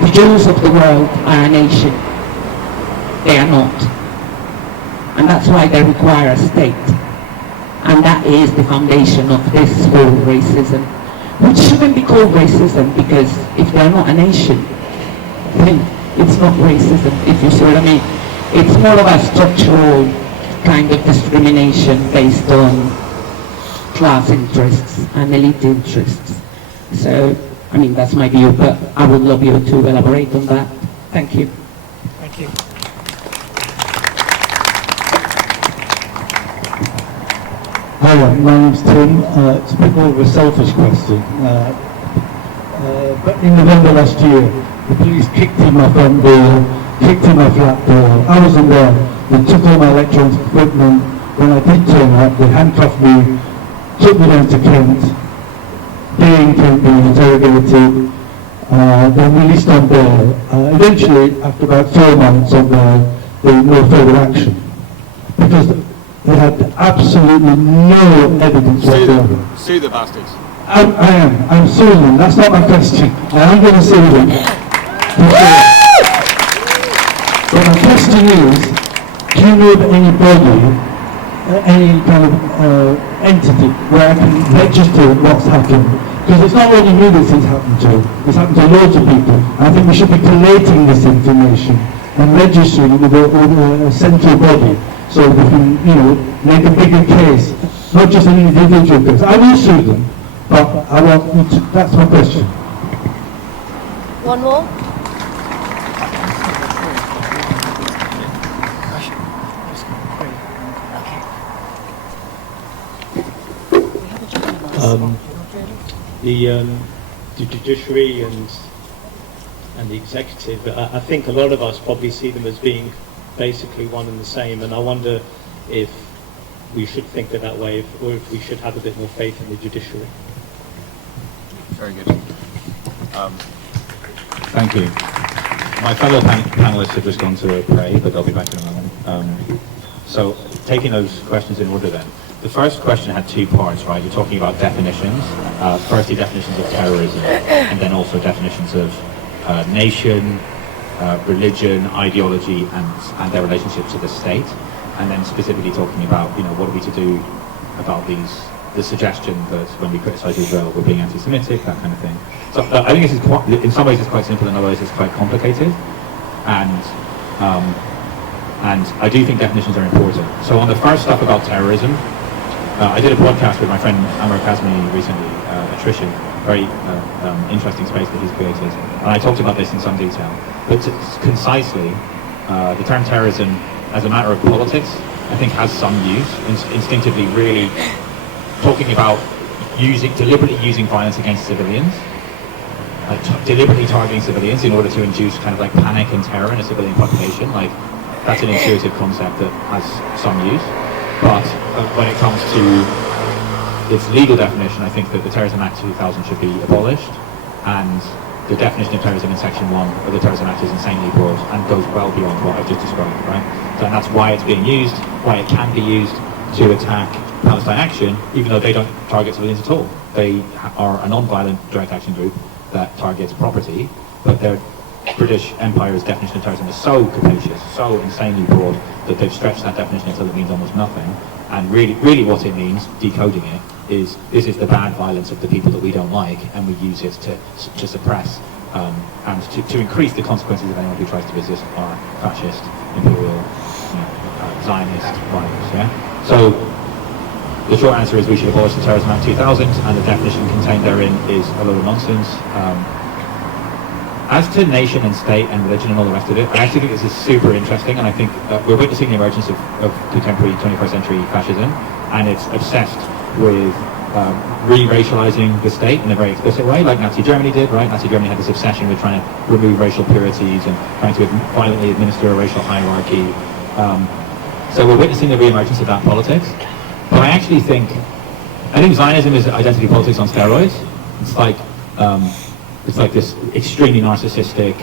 the Jews of the world are a nation. They are not. And that's why they require a state. And that is the foundation of this whole racism, which shouldn't be called racism, because if they're not a nation, then it's not racism, if you see what I mean. It's more of a structural kind of discrimination based on class interests and elite interests. So, I mean, that's my view, but I would love you to elaborate on that. Thank you. Thank you. Hi, my name's Tim. It's a bit more of a selfish question. But in November last year, the police kicked in my front door, kicked in my flat door. I wasn't there. They took all my electronic equipment. When I did turn up, they handcuffed me, took me down to Kent. Day in Kent being interrogated, then released on bail. Eventually, after about 4 months on bail, there was no further action. Because they had absolutely no evidence whatsoever. Sue the bastards. I am. I'm suing them. That's not my question. I am going to sue them. But my question is, do you know of anybody, any kind of entity where I can register what's happened? Because it's not only me this has happened to. It's happened to loads of people. And I think we should be collating this information and registering with a central body so we can, make a bigger case, not just an individual case. I will sue them. But I want you to, that's my question. One more? The judiciary and the executive, I think a lot of us probably see them as being basically one and the same, and I wonder if we should think of that way, or if we should have a bit more faith in the judiciary. Very good. Thank you. My fellow panelists have just gone to pray, but they'll be back in a moment. So, taking those questions in order then. The first question had 2 parts, right? You're talking about definitions. Firstly, definitions of terrorism, and then also definitions of nation, religion, ideology, and their relationship to the state. And then specifically talking about, what are we to do about the suggestion that when we criticize Israel, we're being anti-Semitic, that kind of thing. So I think this is quite, in some ways it's quite simple, in other ways it's quite complicated. And I do think definitions are important. So on the first stuff about terrorism, I did a podcast with my friend Amr Kazmi recently, Attrition, very interesting space that he's created. And I talked about this in some detail. But concisely, the term terrorism as a matter of politics, I think has some use, instinctively really talking about deliberately using violence against civilians, deliberately targeting civilians in order to induce kind of like panic and terror in a civilian population. Like, that's an intuitive concept that has some use. But when it comes to its legal definition, I think that the Terrorism Act 2000 should be abolished, and the definition of terrorism in Section 1 of the Terrorism Act is insanely broad and goes well beyond what I've just described, right? So, and that's why it's being used, why it can be used to attack Palestine Action, even though they don't target civilians at all. They are a non-violent direct action group that targets property, but their British Empire's definition of terrorism is so capacious, so insanely broad, that they've stretched that definition until it means almost nothing. And really what it means, decoding it, is this is the bad violence of the people that we don't like, and we use it to suppress and to increase the consequences of anyone who tries to resist our fascist, imperial, Zionist violence. Yeah. So the short answer is we should abolish the Terrorism Act 2000, and the definition contained therein is a load of nonsense. As to nation and state and religion and all the rest of it, I actually think this is super interesting, and I think we're witnessing the emergence of contemporary 21st century fascism, and it's obsessed with re-racializing the state in a very explicit way, like Nazi Germany did, right? Nazi Germany had this obsession with trying to remove racial purities and trying to violently administer a racial hierarchy. So we're witnessing the re-emergence of that politics. But I think Zionism is identity politics on steroids. It's like this extremely narcissistic,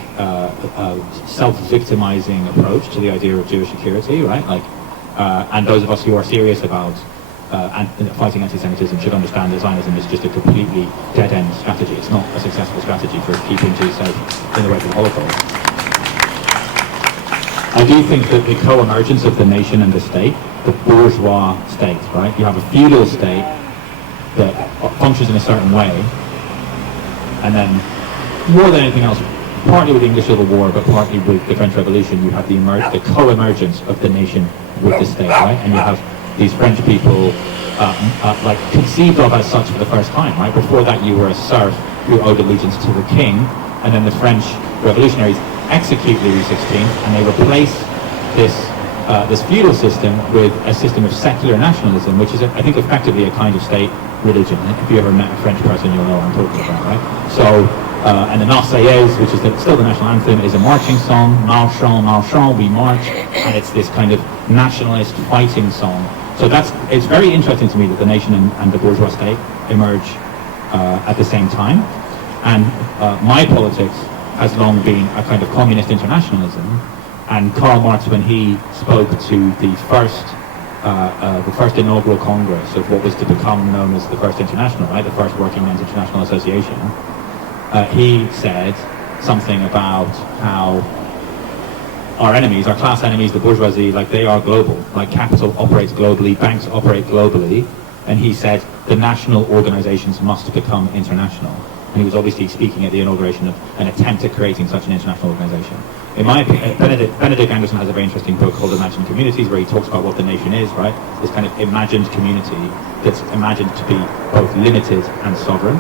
self-victimizing approach to the idea of Jewish security, right? And those of us who are serious about fighting anti-Semitism should understand that Zionism is just a completely dead-end strategy. It's not a successful strategy for keeping Jews safe in the wake of the Holocaust. I do think that the co-emergence of the nation and the state, the bourgeois state, right? You have a feudal state that functions in a certain way, and then more than anything else, partly with the English Civil War, but partly with the French Revolution, you have the co-emergence of the nation with the state, right? And you have these French people conceived of as such for the first time, right? Before that you were a serf who owed allegiance to the king, and then the French revolutionaries execute Louis XVI, and they replace this feudal system with a system of secular nationalism, which is, I think, effectively a kind of state religion. If you ever met a French person, you'll know what I'm talking about, right? So, and the Marseillaise, which is still the national anthem, is a marching song. Marchons, marchons, we march, and it's this kind of nationalist fighting song. So it's very interesting to me that the nation and the bourgeois state emerge at the same time. And my politics has long been a kind of communist internationalism. And Karl Marx, when he spoke to the first inaugural Congress of what was to become known as the First International, right, the first Working Men's International Association, he said something about how our enemies, our class enemies, the bourgeoisie, they are global. Capital operates globally, banks operate globally, and he said the national organizations must become international. And he was obviously speaking at the inauguration of an attempt at creating such an international organization. In my opinion, Benedict Anderson has a very interesting book called Imagined Communities, where he talks about what the nation is, right? This kind of imagined community that's imagined to be both limited and sovereign.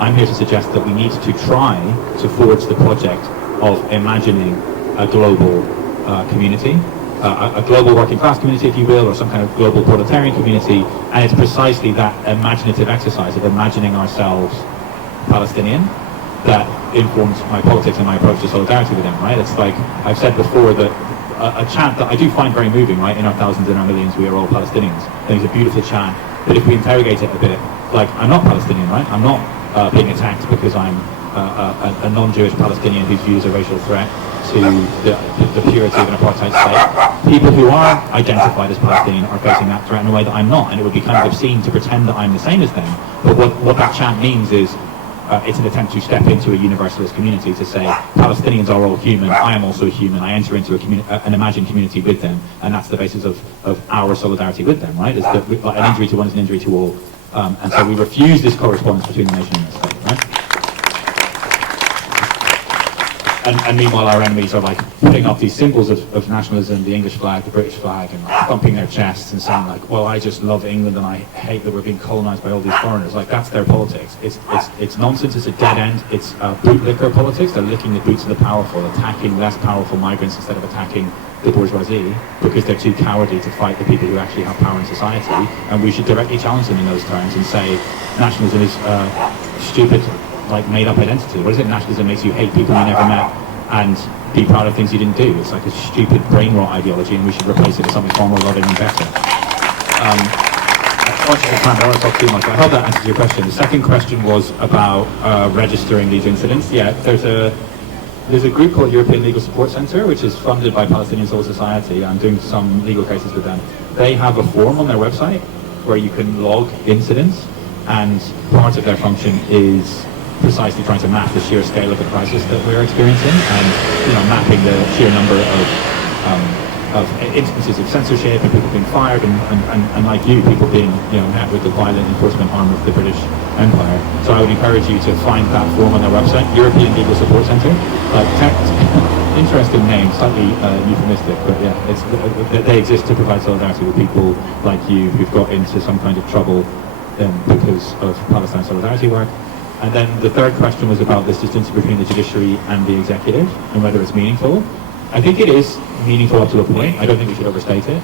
I'm here to suggest that we need to try to forge the project of imagining a global community, a global working class community, if you will, or some kind of global proletarian community, and it's precisely that imaginative exercise of imagining ourselves Palestinian that informs my politics and my approach to solidarity with them, right? It's like I've said before that a chant that I do find very moving, right? In our thousands and our millions, we are all Palestinians. I think it's a beautiful chant, but if we interrogate it a bit, I'm not Palestinian, right? I'm not being attacked because I'm a non-Jewish Palestinian whose views a racial threat to the purity of an apartheid state. People who are identified as Palestinian are facing that threat in a way that I'm not, and it would be kind of obscene to pretend that I'm the same as them. But what that chant means is it's an attempt to step into a universalist community to say Palestinians are all human, I am also human, I enter into an imagined community with them, and that's the basis of our solidarity with them, right? Is that an injury to one is an injury to all, and so we refuse this correspondence between the nation and the state, right? And meanwhile our enemies are putting up these symbols of nationalism, the English flag, the British flag, and thumping their chests and saying well, I just love England and I hate that we're being colonized by all these foreigners. That's their politics. It's nonsense, it's a dead end, it's bootlicker politics. They're licking the boots of the powerful, attacking less powerful migrants instead of attacking the bourgeoisie, because they're too cowardly to fight the people who actually have power in society. And we should directly challenge them in those terms and say nationalism is stupid, made up identity. What is it? Nationalism makes you hate people you never met and be proud of things you didn't do. It's like a stupid brain rot ideology, and we should replace it with something far more loving and better. I don't want to talk too much. I hope that answers your question. The second question was about registering these incidents. Yeah, there's a group called European Legal Support Centre, which is funded by Palestinian Civil Society. I'm doing some legal cases with them. They have a form on their website where you can log incidents, and part of their function is precisely trying to map the sheer scale of the crisis that we're experiencing, and mapping the sheer number of instances of censorship and people being fired, and like you, people being met with the violent enforcement arm of the British Empire. So I would encourage you to find that form on their website, European Legal Support Centre. Interesting name, slightly euphemistic, but yeah, they exist to provide solidarity with people like you who've got into some kind of trouble because of Palestine solidarity work. And then the third question was about this distinction between the judiciary and the executive and whether it's meaningful. I think it is meaningful up to a point. I don't think we should overstate it.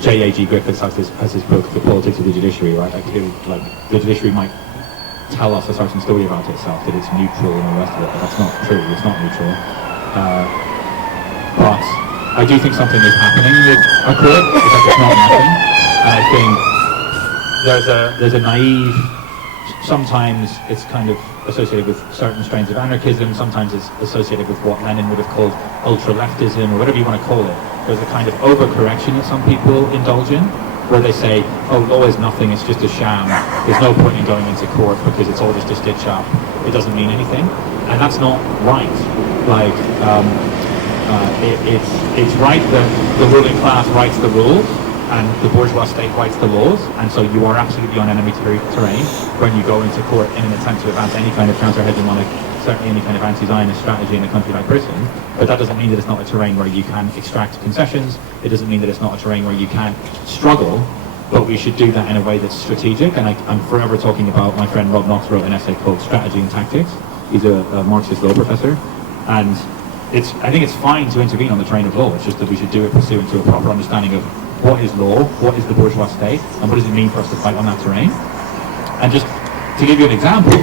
J.A.G. Griffiths has his book, The Politics of the Judiciary, right? The judiciary might tell us a certain story about itself, that it's neutral and all the rest of it, but that's not true. It's not neutral. I do think something is happening with our court, because it's not nothing. And I think there's a naive, sometimes it's kind of associated with certain strains of anarchism, sometimes it's associated with what Lenin would have called ultra-leftism, or whatever you want to call it. There's a kind of overcorrection that some people indulge in, where they say, oh, law is nothing, it's just a sham, there's no point in going into court because it's all just a stitch up, it doesn't mean anything. And that's not right. Like, it's right that the ruling class writes the rules, and the bourgeois state writes the laws, and so you are absolutely on enemy terrain when you go into court in an attempt to advance any kind of counter-hegemonic, certainly any kind of anti-Zionist strategy in a country like Britain. But that doesn't mean that it's not a terrain where you can extract concessions. It doesn't mean that it's not a terrain where you can struggle, but we should do that in a way that's strategic. And I'm forever talking about, my friend Rob Knox wrote an essay called Strategy and Tactics. He's a Marxist law professor, and I think it's fine to intervene on the terrain of law. It's just that we should do it pursuant to a proper understanding of what is law, what is the bourgeois state, and what does it mean for us to fight on that terrain. And just to give you an example,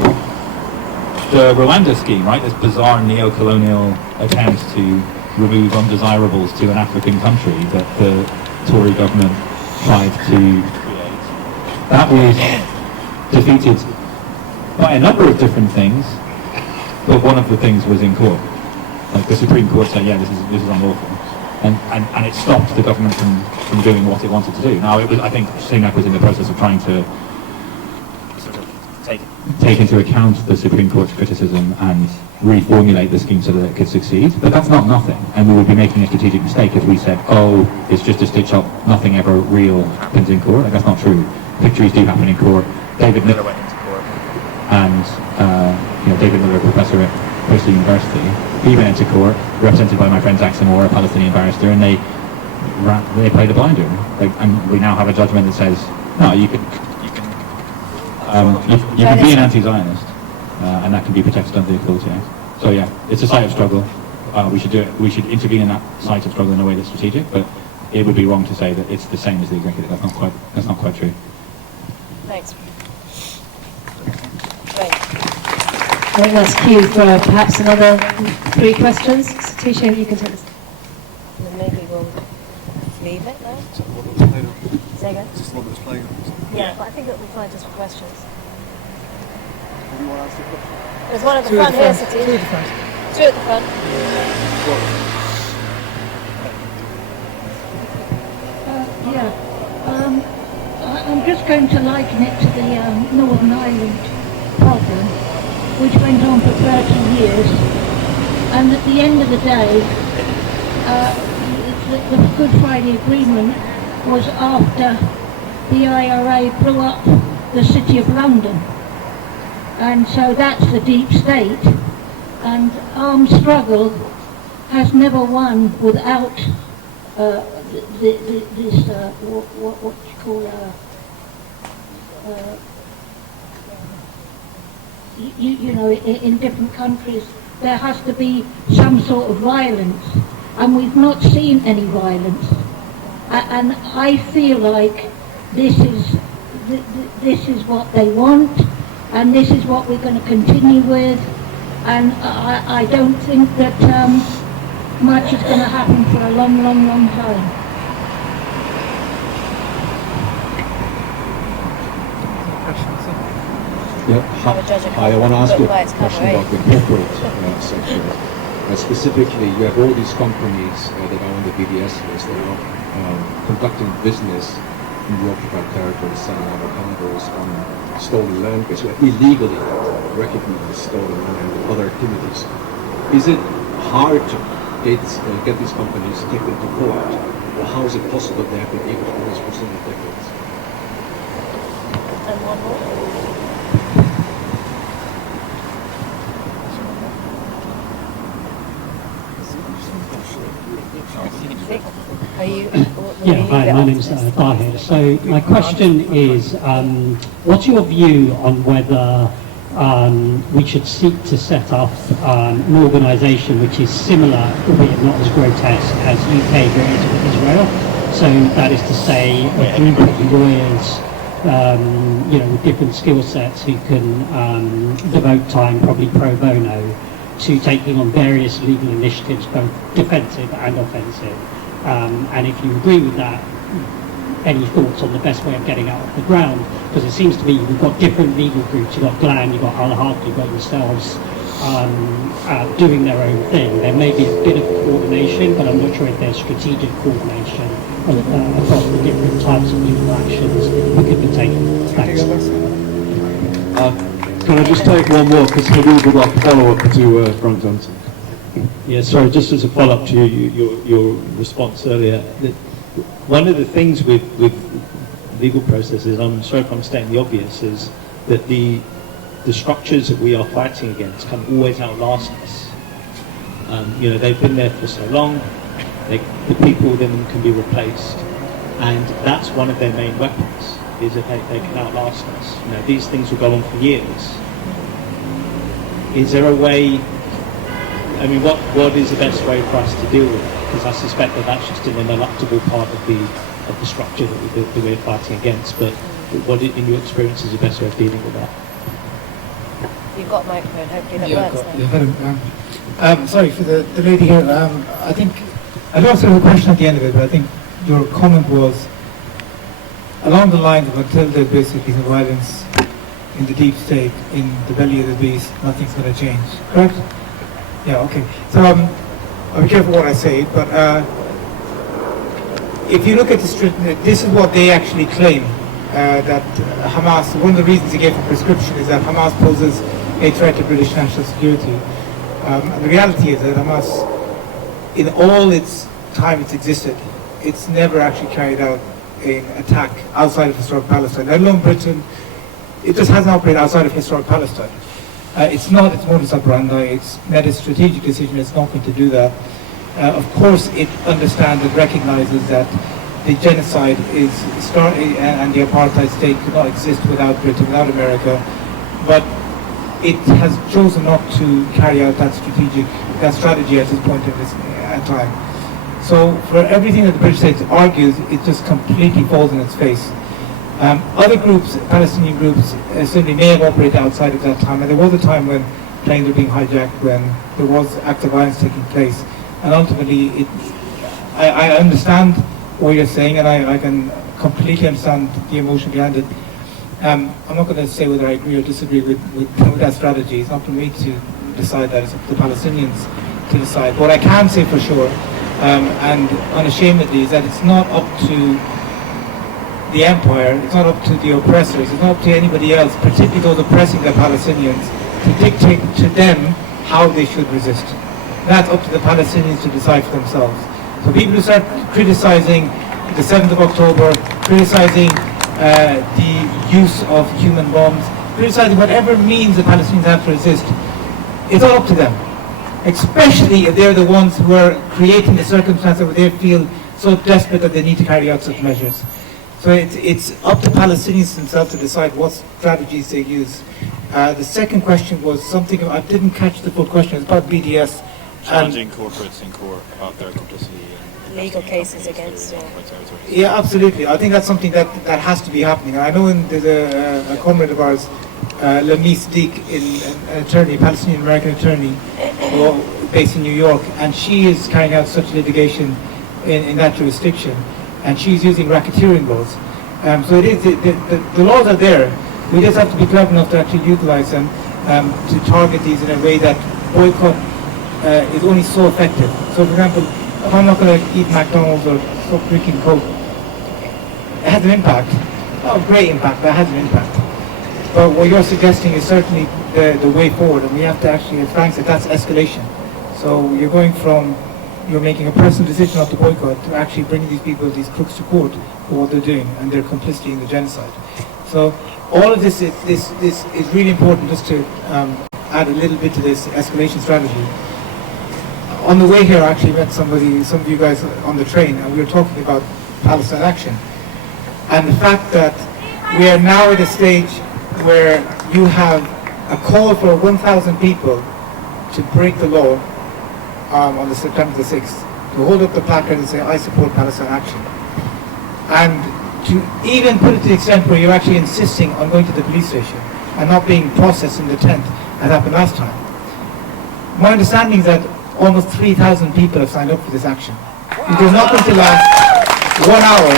the Rwanda scheme, right, this bizarre neo-colonial attempt to remove undesirables to an African country that the Tory government tried to create, that was defeated by a number of different things, but one of the things was in court. Like the Supreme Court said, yeah, this is unlawful. And it stopped the government from doing what it wanted to do. Now, I think Sunak was in the process of trying to sort of take into account the Supreme Court's criticism and reformulate the scheme so that it could succeed. But that's not nothing, and we would be making a strategic mistake if we said, oh, it's just a stitch up, nothing ever real happens in court. Like, that's not true. Victories do happen in court. David Miller went into court, and David Miller, a professor at Bristol University, he went into court, represented by my friend Zach Samora, a Palestinian barrister, and they played a blinder. Like, and we now have a judgment that says, no, you can be an anti-Zionist, and that can be protected under the Equality Act. So yeah, it's a site of struggle. We should do it. We should intervene in that site of struggle in a way that's strategic. But it would be wrong to say that it's the same as the executive. That's not quite true. Thanks. I think that's cue for perhaps another 3 questions. Tisha, you can take this. And then maybe we'll leave it now. Say again? Just what was playing. Yeah, but I think it'll be fine just for questions. Anyone else have questions? There's one at the front here, Satish. 2 at the front. 2 at the front. I'm just going to liken it to the Northern Ireland problem, which went on for 30 years, and at the end of the day, the Good Friday Agreement was after the IRA blew up the City of London, and so that's the deep state, and armed struggle has never won without this what you call in different countries there has to be some sort of violence, and we've not seen any violence. And I feel like this is what they want, and this is what we're going to continue with. And I don't think that much is going to happen for a long, long, long time. Yeah. Hi, I want to ask you a question about the corporate sector. Specifically, you have all these companies that are on the BDS list that are conducting business in the occupied territory, selling avocados on stolen land, basically illegally recognized stolen land and other activities. Is it hard to get these companies taken to court, or how is it possible they have been able to do this for so many decades? And one more. Hi, my name's Farhad. So my question is, what's your view on whether we should seek to set up an organisation which is similar, albeit not as grotesque, as UK Great Israel? So that is to say, a group of lawyers, with different skill sets who can devote time, probably pro bono, to taking on various legal initiatives, both defensive and offensive, And if you agree with that, any thoughts on the best way of getting out of the ground? Because it seems to me we've got different legal groups. You've got GLAM, you've got Al-Haq, you've got yourselves doing their own thing. There may be a bit of coordination, but I'm not sure if there's strategic coordination across the different types of legal actions we could be taking. Thanks. Can I just take one more, because I would like to follow up to Franck's answer. Yeah, sorry, just as a follow-up to your response earlier, one of the things with legal processes, I'm sorry if I'm stating the obvious, is that the structures that we are fighting against can always outlast us. They've been there for so long, the people within them can be replaced, and that's one of their main weapons, is that they can outlast us. These things will go on for years. Is there a way, what is the best way for us to deal with it? Because I suspect that that's just an ineluctable part of the structure that we're fighting against, but what, in your experience, is the best way of dealing with that? You've got a microphone, hopefully that works. Sorry, for the lady here, I think, I don't have a question at the end of it, but I think your comment was along the lines of until there's basically some violence in the deep state, in the belly of the beast, nothing's going to change. Correct? Yeah, okay. So I'll be careful what I say, but if you look at this is what they actually claim, that Hamas, one of the reasons they gave for prescription is that Hamas poses a threat to British national security. And the reality is that Hamas, in all its time it's existed, it's never actually carried out an attack outside of historic Palestine, let alone Britain. It just hasn't operated outside of historic Palestine. It's not its modus operandi, it's made a strategic decision, it's not going to do that. Of course it understands and recognizes that the genocide is starting and the apartheid state could not exist without Britain, without America, but it has chosen not to carry out that strategy at this point in this time. So for everything that the British state argues, it just completely falls in its face. Other groups, Palestinian groups, simply may have operated outside of that time, and there was a time when planes were being hijacked, when there was active violence taking place, and ultimately I understand what you're saying, and I can completely understand the emotion behind it. I'm not going to say whether I agree or disagree with that strategy. It's not for me to decide that, it's up to the Palestinians to decide. What I can say for sure, and unashamedly, is that it's not up to the empire, it's not up to the oppressors, it's not up to anybody else, particularly those oppressing the Palestinians, to dictate to them how they should resist. That's up to the Palestinians to decide for themselves. So people who start criticizing the 7th of October, criticizing the use of human bombs, criticizing whatever means the Palestinians have to resist, it's all up to them. Especially if they're the ones who are creating the circumstances where they feel so desperate that they need to carry out such measures. So it's up to Palestinians themselves to decide what strategies they use. The second question was something, I didn't catch the full question, it's about BDS. Challenging corporates in court about their complicity. Legal cases against it. Yeah, absolutely. I think that's something that has to be happening. I know there's a comrade of ours, Lamis Deek, an attorney, Palestinian-American attorney, based in New York, and she is carrying out such litigation in that jurisdiction, and she's using racketeering laws. So it is, the laws are there. We just have to be clever enough to actually utilize them to target these in a way that boycott is only so effective. So for example, if I'm not going to eat McDonald's or stop drinking Coke, it has an impact. Not a great impact, but it has an impact. But what you're suggesting is certainly the way forward, and we have to actually, as Frank said, that's escalation. So you're going from, you're making a personal decision not to boycott to actually bringing these people, these crooks to court for what they're doing and their complicity in the genocide. So all of this is really important, just to add a little bit to this escalation strategy. On the way here, I actually met some of you guys on the train, and we were talking about Palestine Action. And the fact that we are now at a stage where you have a call for 1,000 people to break the law on the September the 6th, to hold up the placard and say, I support Palestine Action. And to even put it to the extent where you're actually insisting on going to the police station and not being processed in the tent, as happened last time. My understanding is that almost 3,000 people have signed up for this action. It is not going to last 1 hour,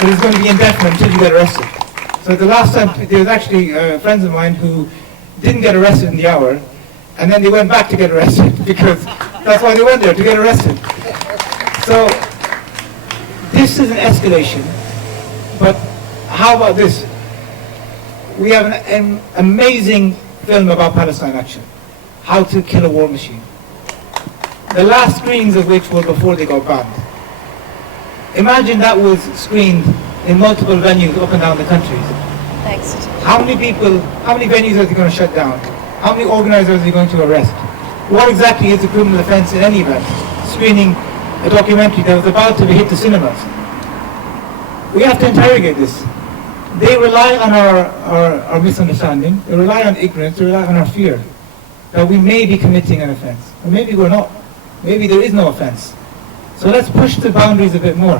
but it's going to be indefinite until you get arrested. So the last time, there was actually friends of mine who didn't get arrested in the hour, and then they went back to get arrested because that's why they went there, to get arrested. So this is an escalation, but how about this? We have an amazing film about Palestine Action, How to Kill a War Machine. The last screenings of which were before they got banned. Imagine that was screened in multiple venues up and down the country. Thanks. How many people, how many venues are they going to shut down? How many organizers are they going to arrest? What exactly is a criminal offense in any event? Screening a documentary that was about to be hit the cinemas. We have to interrogate this. They rely on our misunderstanding, they rely on ignorance, they rely on our fear that we may be committing an offense. Or maybe we're not. Maybe there is no offense. So let's push the boundaries a bit more.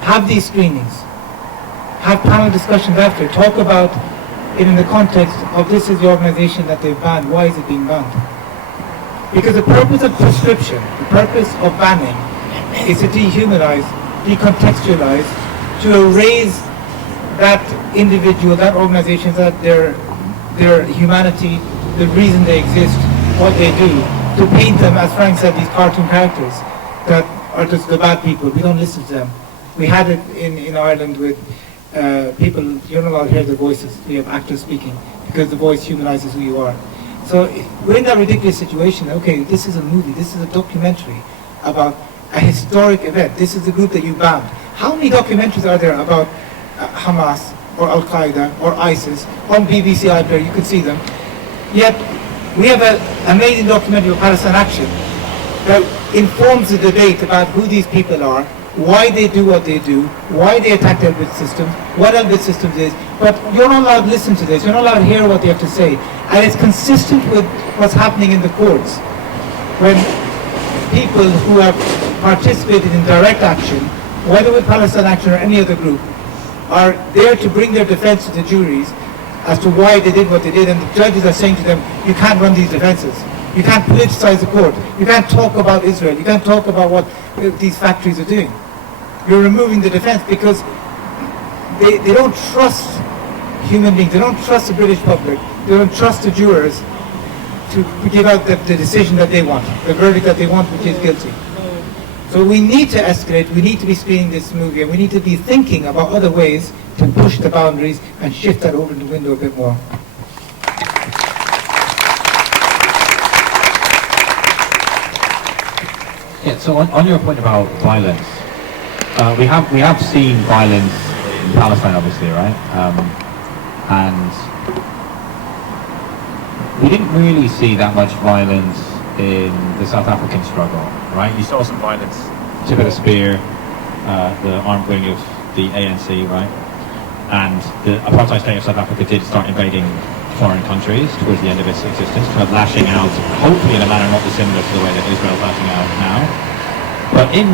Have these screenings. Have panel discussions after. Talk about it in the context of this is the organization that they've banned. Why is it being banned? Because the purpose of prescription, the purpose of banning, is to dehumanize, decontextualize, to erase that individual, that organization, that their humanity, the reason they exist, what they do, to paint them, as Frank said, these cartoon characters that are just the bad people. We don't listen to them. We had it in Ireland with people, you're not allowed to hear their voices. We have actors speaking because the voice humanizes who you are. So we're in that ridiculous situation. Okay, this is a movie, this is a documentary about a historic event. This is the group that you banned. How many documentaries are there about Hamas or Al-Qaeda or ISIS on BBC iPlayer? You could see them. Yet we have an amazing documentary of Palestine Action that informs the debate about who these people are, why they do what they do, why they attack Elbit systems, what Elbit systems is. But you're not allowed to listen to this. You're not allowed to hear what they have to say. And it's consistent with what's happening in the courts. When people who have participated in direct action, whether with Palestine Action or any other group, are there to bring their defense to the juries as to why they did what they did, and the judges are saying to them, you can't run these defenses. You can't politicize the court. You can't talk about Israel. You can't talk about what these factories are doing. You're removing the defense because they don't trust human beings. They don't trust the British public. They don't trust the jurors to give out the decision that they want, the verdict that they want, which is guilty. So we need to escalate, we need to be screening this movie, and we need to be thinking about other ways to push the boundaries and shift that over the window a bit more. Yeah, so on your point about violence, we have seen violence in Palestine, obviously, right? And we didn't really see that much violence in the South African struggle, right? You saw some violence, tip of the spear, the armed wing of the ANC, right? And the apartheid state of South Africa did start invading foreign countries towards the end of its existence, kind of lashing out, hopefully in a manner not dissimilar to the way that Israel's lashing out now. But in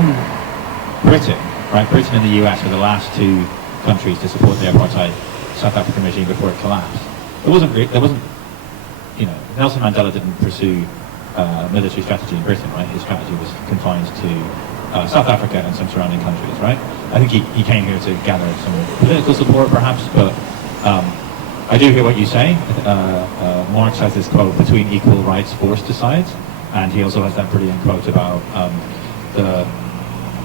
Britain, right, Britain and the US were the last two countries to support the apartheid South African regime before it collapsed. There wasn't, you know, Nelson Mandela didn't pursue military strategy in Britain, right? His strategy was confined to South Africa and some surrounding countries, right? I think he came here to gather some political support, perhaps, but I do hear what you say. Marx has this quote, between equal rights force decides, and he also has that brilliant quote about the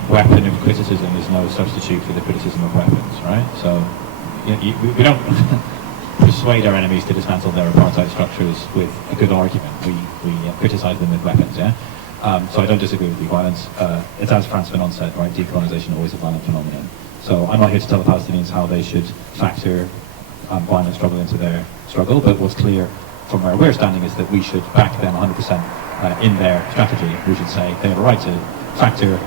weapon of criticism is no substitute for the criticism of weapons, right? So we don't persuade our enemies to dismantle their apartheid structures with a good argument. We criticize them with weapons, yeah? So I don't disagree with you. Violence, it's as Franck Fanon said, right? Decolonization always a violent phenomenon. So I'm not here to tell the Palestinians how they should factor violent struggle into their struggle, but what's clear from where we're standing is that we should back them 100% in their strategy. We should say they have a right to factor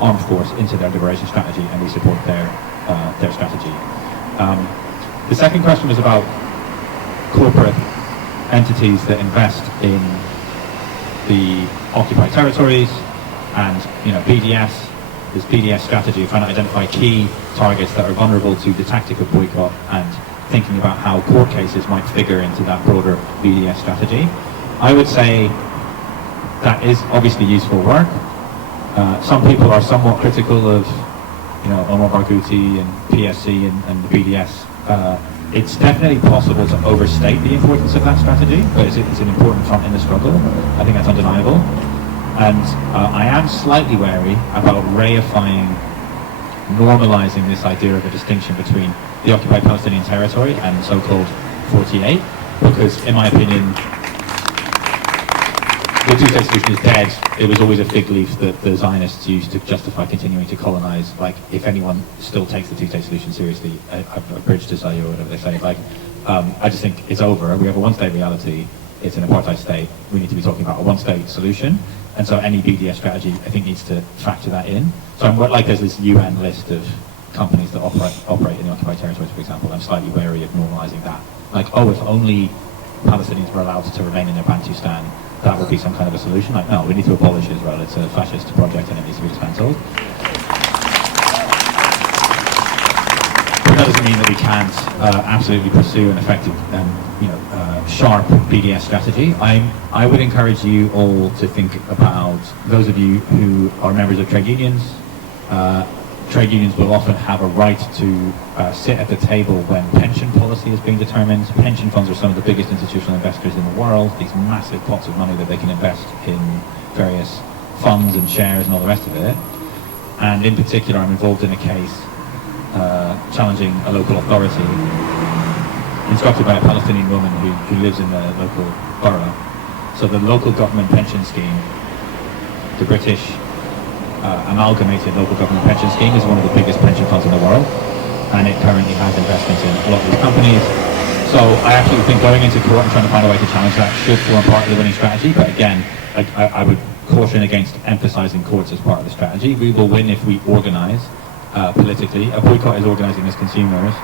armed force into their liberation strategy, and we support their strategy. The second question was about corporate entities that invest in the occupied territories, and BDS, this BDS strategy of trying to identify key targets that are vulnerable to the tactic of boycott, and thinking about how court cases might figure into that broader BDS strategy. I would say that is obviously useful work. Some people are somewhat critical of, Omar Barghouti and PSC and the BDS. It's definitely possible to overstate the importance of that strategy, but it's an important front in the struggle. I think that's undeniable. And I am slightly wary about reifying, normalizing this idea of a distinction between the occupied Palestinian territory and the so-called 48, because in my opinion, the two-state solution is dead. It was always a fig leaf that the Zionists used to justify continuing to colonize. Like, if anyone still takes the two-state solution seriously, a bridge to Zaire or whatever they say. Like, I just think it's over. We have a one-state reality. It's an apartheid state. We need to be talking about a one-state solution. And so any BDS strategy, I think, needs to factor that in. So I'm like, there's this UN list of companies that operate in the occupied territories, for example. I'm slightly wary of normalizing that. Like, oh, if only Palestinians were allowed to remain in their Bantustan, that would be some kind of a solution. Like, no, we need to abolish Israel. It's a fascist project and it needs to be dismantled. But that doesn't mean that we can't absolutely pursue an effective, sharp BDS strategy. I would encourage you all to think about those of you who are members of trade unions. Trade unions will often have a right to sit at the table when pension policy is being determined. Pension funds are some of the biggest institutional investors in the world, these massive pots of money that they can invest in various funds and shares and all the rest of it. And in particular, I'm involved in a case challenging a local authority instructed by a Palestinian woman who lives in the local borough. So the local government pension scheme, the British amalgamated local government pension scheme, is one of the biggest pension funds in the world, and it currently has investments in a lot of these companies. So I actually think going into court and trying to find a way to challenge that should form part of the winning strategy, but again, I would caution against emphasizing courts as part of the strategy. We will win if we organize politically. A boycott is organizing as consumers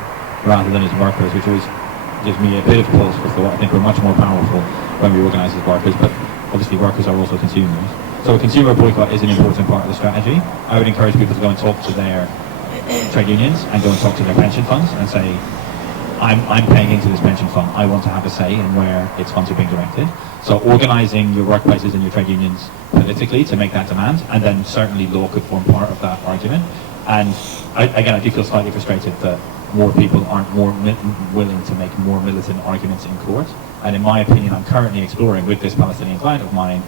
rather than as workers, which always gives me a bit of pause for thought. I think we're much more powerful when we organize as workers, but obviously workers are also consumers. So a consumer boycott is an important part of the strategy. I would encourage people to go and talk to their trade unions and go and talk to their pension funds and say, I'm paying into this pension fund. I want to have a say in where its funds are being directed. So organising your workplaces and your trade unions politically to make that demand, and then certainly law could form part of that argument. And I do feel slightly frustrated that more people aren't more willing to make more militant arguments in court. And in my opinion, I'm currently exploring with this Palestinian client of mine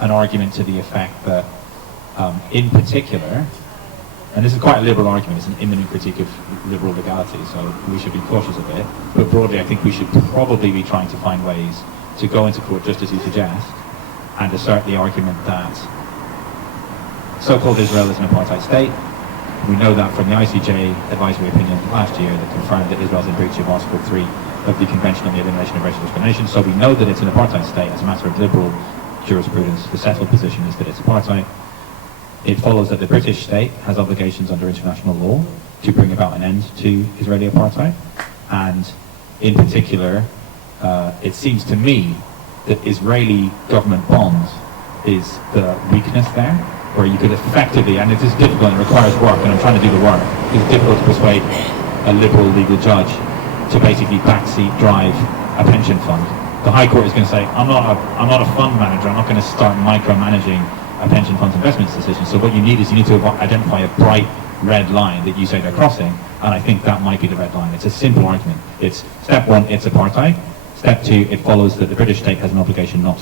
an argument to the effect that, in particular, and this is quite a liberal argument, it's an imminent critique of liberal legality, so we should be cautious of it, but broadly I think we should probably be trying to find ways to go into court, just as you suggest, and assert the argument that so-called Israel is an apartheid state. We know that from the ICJ advisory opinion last year that confirmed that Israel is in breach of Article 3 of the Convention on the Elimination of Racial Discrimination, so we know that it's an apartheid state as a matter of liberal jurisprudence. The settled position is that it's apartheid. It follows that the British state has obligations under international law to bring about an end to Israeli apartheid, and in particular, it seems to me that Israeli government bonds is the weakness there, where you could effectively, and it is difficult and requires work, and I'm trying to do the work, it's difficult to persuade a liberal legal judge to basically backseat drive a pension fund. The High Court is going to say, I'm not a fund manager, I'm not going to start micromanaging a pension fund's investments decision. So what you need is you need to identify a bright red line that you say they're crossing, and I think that might be the red line. It's a simple argument. It's step one, it's apartheid. Step two, it follows that the British state has an obligation not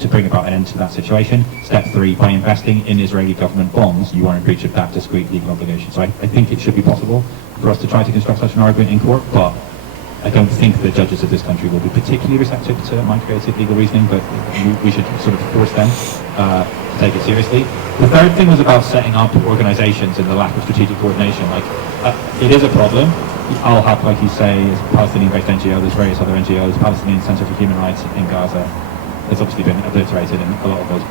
to bring about an end to that situation. Step three, by investing in Israeli government bonds, you are in breach of that discrete legal obligation. So I think it should be possible for us to try to construct such an argument in court, but I don't think the judges of this country will be particularly receptive to my creative legal reasoning, but we should sort of force them to take it seriously. The third thing was about setting up organizations and the lack of strategic coordination. Like, it is a problem. Al-Haq, like you say, is a Palestinian-based NGO. There's various other NGOs. Palestinian Center for Human Rights in Gaza has obviously been obliterated, and a lot of those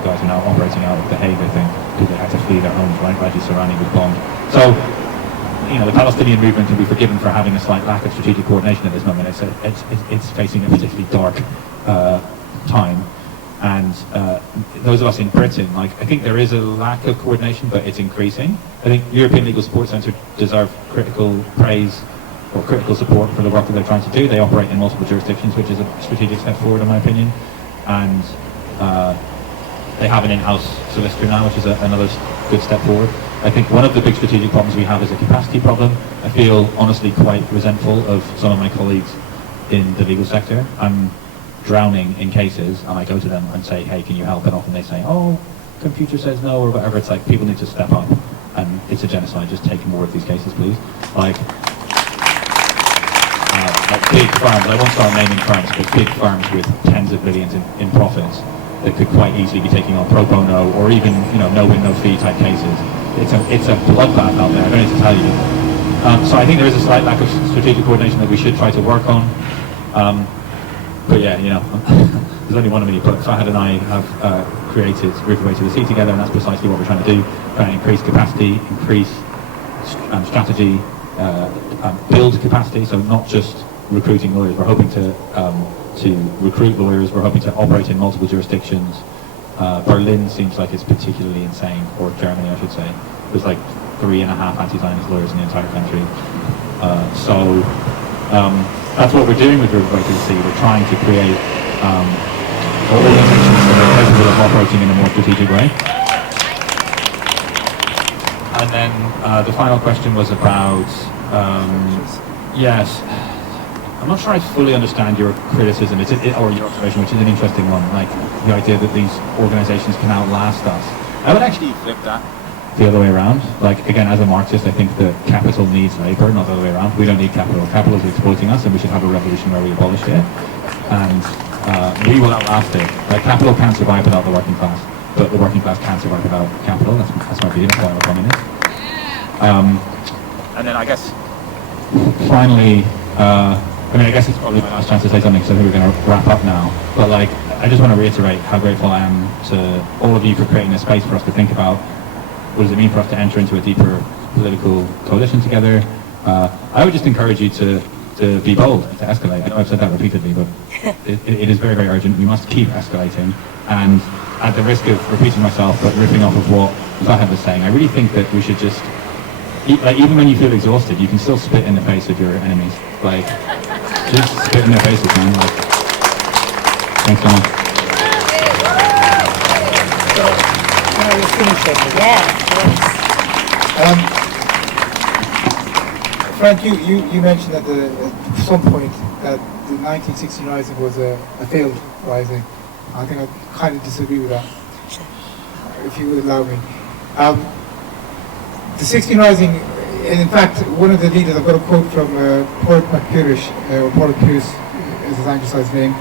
guys are now operating out of The Hague, I think, because they had to flee their homes, right? Raji Sourani was bombed. So, the Palestinian movement can be forgiven for having a slight lack of strategic coordination at this moment. It's facing a particularly dark time. And those of us in Britain, I think there is a lack of coordination, but it's increasing. I think European Legal Support Centre deserve critical praise or critical support for the work that they're trying to do. They operate in multiple jurisdictions, which is a strategic step forward, in my opinion. And they have an in-house solicitor now, which is another good step forward. I think one of the big strategic problems we have is a capacity problem. I feel honestly quite resentful of some of my colleagues in the legal sector. I'm drowning in cases and I go to them and say, hey, can you help? And often they say, oh, computer says no, or whatever. It's like, people need to step up, and it's a genocide. Just take more of these cases, please. Like big firms, I won't start naming firms, but big firms with tens of millions in profits that could quite easily be taking on pro bono or even, no win, no fee type cases. It's a bloodbath out there, I don't need to tell you. So I think there is a slight lack of strategic coordination that we should try to work on. But yeah, there's only one of me, but Farhad and I have created Riverway to the Sea together, and that's precisely what we're trying to do, trying to increase capacity, increase strategy, build capacity, so not just recruiting lawyers. We're hoping to recruit lawyers, we're hoping to operate in multiple jurisdictions. Berlin seems like it's particularly insane, or Germany I should say. There's like 3.5 anti-Zionist lawyers in the entire country. So that's what we're doing with Riverway to the Sea. We're trying to create organizations that are capable of operating in a more strategic way. And then the final question was about, yes, I'm not sure I fully understand your criticism, or your observation, which is an interesting one, like the idea that these organizations can outlast us. I would actually flip that the other way around. Like, again, as a Marxist, I think that capital needs labor, not the other way around. We don't need capital. Capital is exploiting us, and we should have a revolution where we abolish it. And we will outlast it. Like, capital can't survive without the working class, but the working class can't survive without capital. That's my view. That's why I'm a communist. And then I guess, finally, I guess it's probably my last chance to say something, so I think we're going to wrap up now. But like, I just want to reiterate how grateful I am to all of you for creating a space for us to think about what does it mean for us to enter into a deeper political coalition together. I would just encourage you to be bold, to escalate. I know I've said that repeatedly, but it is very, very urgent. We must keep escalating. And at the risk of repeating myself, but riffing off of what Farhad was saying, I really think that we should just, like, even when you feel exhausted, you can still spit in the face of your enemies. Like, just spit in their faces, man. Like, thanks so much. Can I just finish that? Yeah, Frank, you mentioned at some point that the 1960 Rising was a failed rising. I think I kind of disagree with that, if you would allow me. The 16 Rising, and in fact, one of the leaders, I've got a quote from Paul Pierce, is his anglicized name,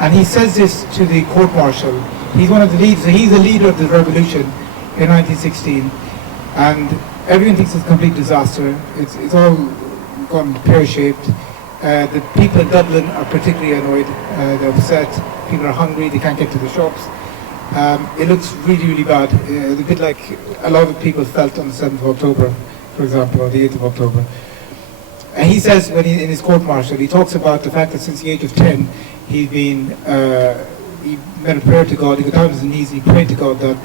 and he says this to the court-martial. He's one of the leaders, he's the leader of the revolution in 1916, and everyone thinks it's a complete disaster. It's all gone pear-shaped. The people in Dublin are particularly annoyed, they're upset, people are hungry, they can't get to the shops. It looks really, really bad. It's a bit like a lot of people felt on the 7th of October, for example, or the 8th of October. And he says, when in his court-martial, he talks about the fact that since the age of 10, he made a prayer to God, he got down on his knees, and he prayed to God that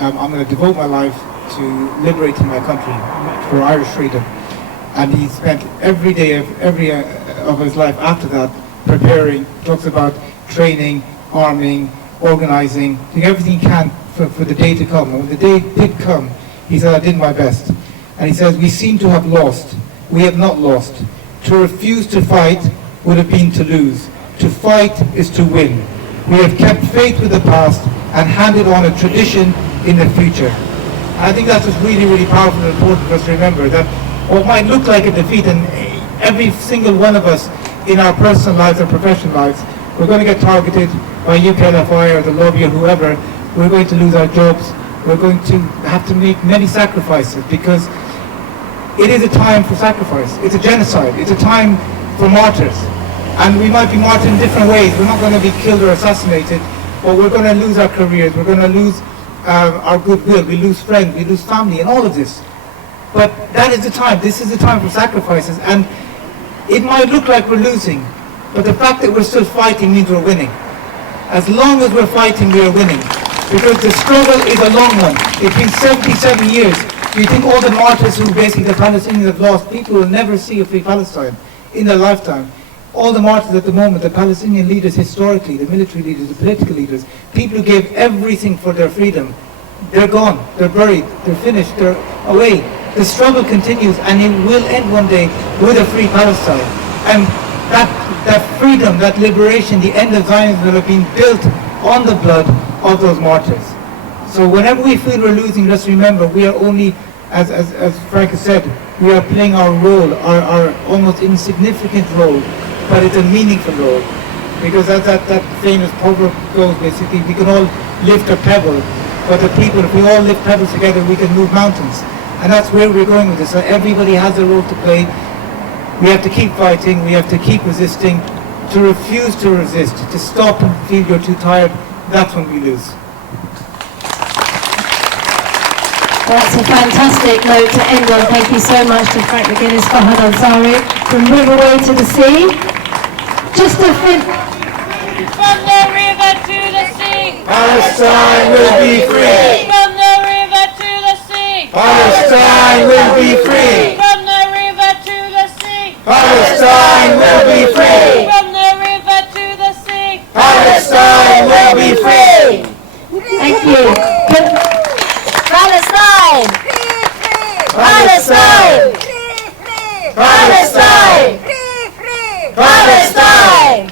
I'm going to devote my life to liberating my country, for Irish freedom. And he spent every day of his life after that preparing, talks about training, arming, organizing, doing everything he can for the day to come. And when the day did come, he said, I did my best. And he says, we seem to have lost. We have not lost. To refuse to fight would have been to lose. To fight is to win. We have kept faith with the past and handed on a tradition in the future. And I think that's what's really, really powerful and important for us to remember, that what might look like a defeat, and every single one of us in our personal lives or professional lives, we're going to get targeted by UKLFI or the lobby or whoever. We're going to lose our jobs. We're going to have to make many sacrifices, because it is a time for sacrifice. It's a genocide. It's a time for martyrs. And we might be martyred in different ways. We're not going to be killed or assassinated, but we're going to lose our careers. We're going to lose our goodwill. We lose friends. We lose family, and all of this. But that is the time. This is the time for sacrifices. And it might look like we're losing, but the fact that we're still fighting means we're winning. As long as we're fighting, we are winning. Because the struggle is a long one. It's been 77 years. Do you think all the martyrs who basically the Palestinians have lost, people will never see a free Palestine in their lifetime? all the martyrs at the moment, the Palestinian leaders historically, the military leaders, the political leaders, people who gave everything for their freedom, they're gone, they're buried, they're finished, they're away. The struggle continues, and it will end one day with a free Palestine. And that freedom, that liberation, the end of Zionism will have been built on the blood of those martyrs. So whenever we feel we're losing, let's remember we are only, as Franck has said, we are playing our role, our almost insignificant role, but it's a meaningful role. Because as that famous proverb goes, basically, we can all lift a pebble, but the people, if we all lift pebbles together, we can move mountains. And that's where we're going with this. So everybody has a role to play. We have to keep fighting, we have to keep resisting. To refuse to resist, to stop and feel you're too tired, that's when we lose. That's a fantastic note to end on. Thank you so much to Franck Magennis, Farhad Ansari, from Riverway to the sea. Just to finish. From the river to the sea, Palestine will be free. From the river to the sea, Palestine will be free. From the river to the sea, Palestine will be free. From the river to the sea, Palestine will be free. Thank you. Palestine! Palestine! Palestine! Palestine!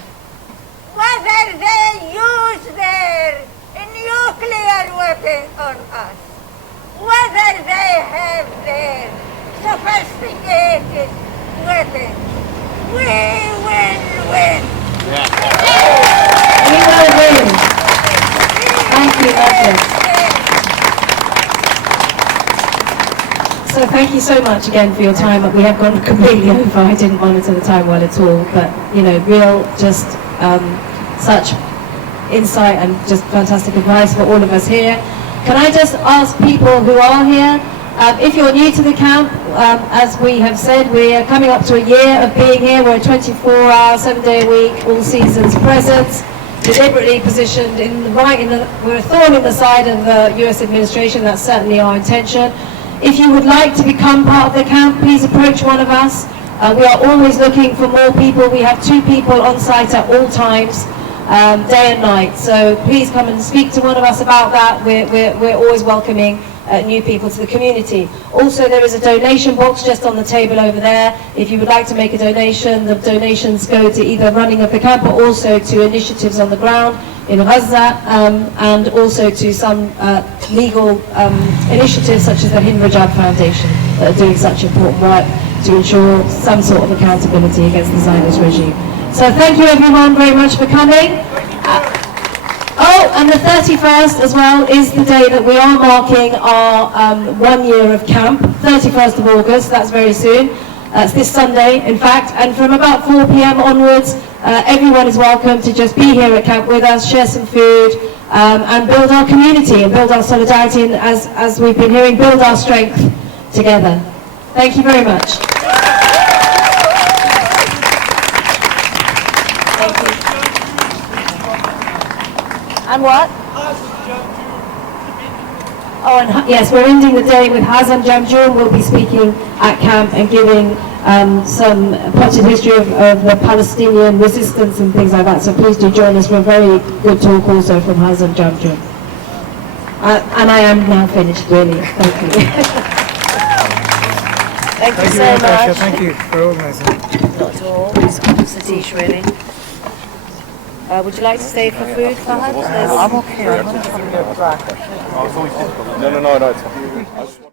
Whether they use their nuclear weapon on us, whether they have their sophisticated weapons, we will win. We will win. Thank you, Magennis. So thank you so much again for your time. We have gone completely over. I didn't monitor the time well at all, but real just such insight and just fantastic advice for all of us here. Can I just ask people who are here, if you're new to the camp, as we have said, we are coming up to a year of being here. We're a 24-hour, 7-day-a-week, all seasons presence, deliberately positioned we're a thorn in the side of the US administration. That's certainly our intention. If you would like to become part of the camp, please approach one of us. We are always looking for more people. We have 2 people on site at all times, day and night. So please come and speak to one of us about that. We're always welcoming new people to the community. Also, there is a donation box just on the table over there. If you would like to make a donation, the donations go to either running of the camp or also to initiatives on the ground in Gaza, and also to some legal initiatives such as the Hind Rajab Foundation that are doing such important work to ensure some sort of accountability against the Zionist regime. So thank you everyone very much for coming. And the 31st as well is the day that we are marking our 1 year of camp, 31st of August, that's very soon. It's this Sunday, in fact, and from about 4 p.m. onwards, everyone is welcome to just be here at camp with us, share some food, and build our community and build our solidarity, and as we've been hearing, build our strength together. Thank you very much. Thank you. And what? Oh, and yes, we're ending the day with Hazan Jamjoon. We'll be speaking at camp and giving some potted history of the Palestinian resistance and things like that. So please do join us for a very good talk also from Hazan Jamjoon. And I am now finished, really. Thank you. Thank you so much. Thank you for organising. Not at all. It's Satish, really. Would you like to stay for food, Farhad? I'm okay. I'm going to get back. No, it's fine.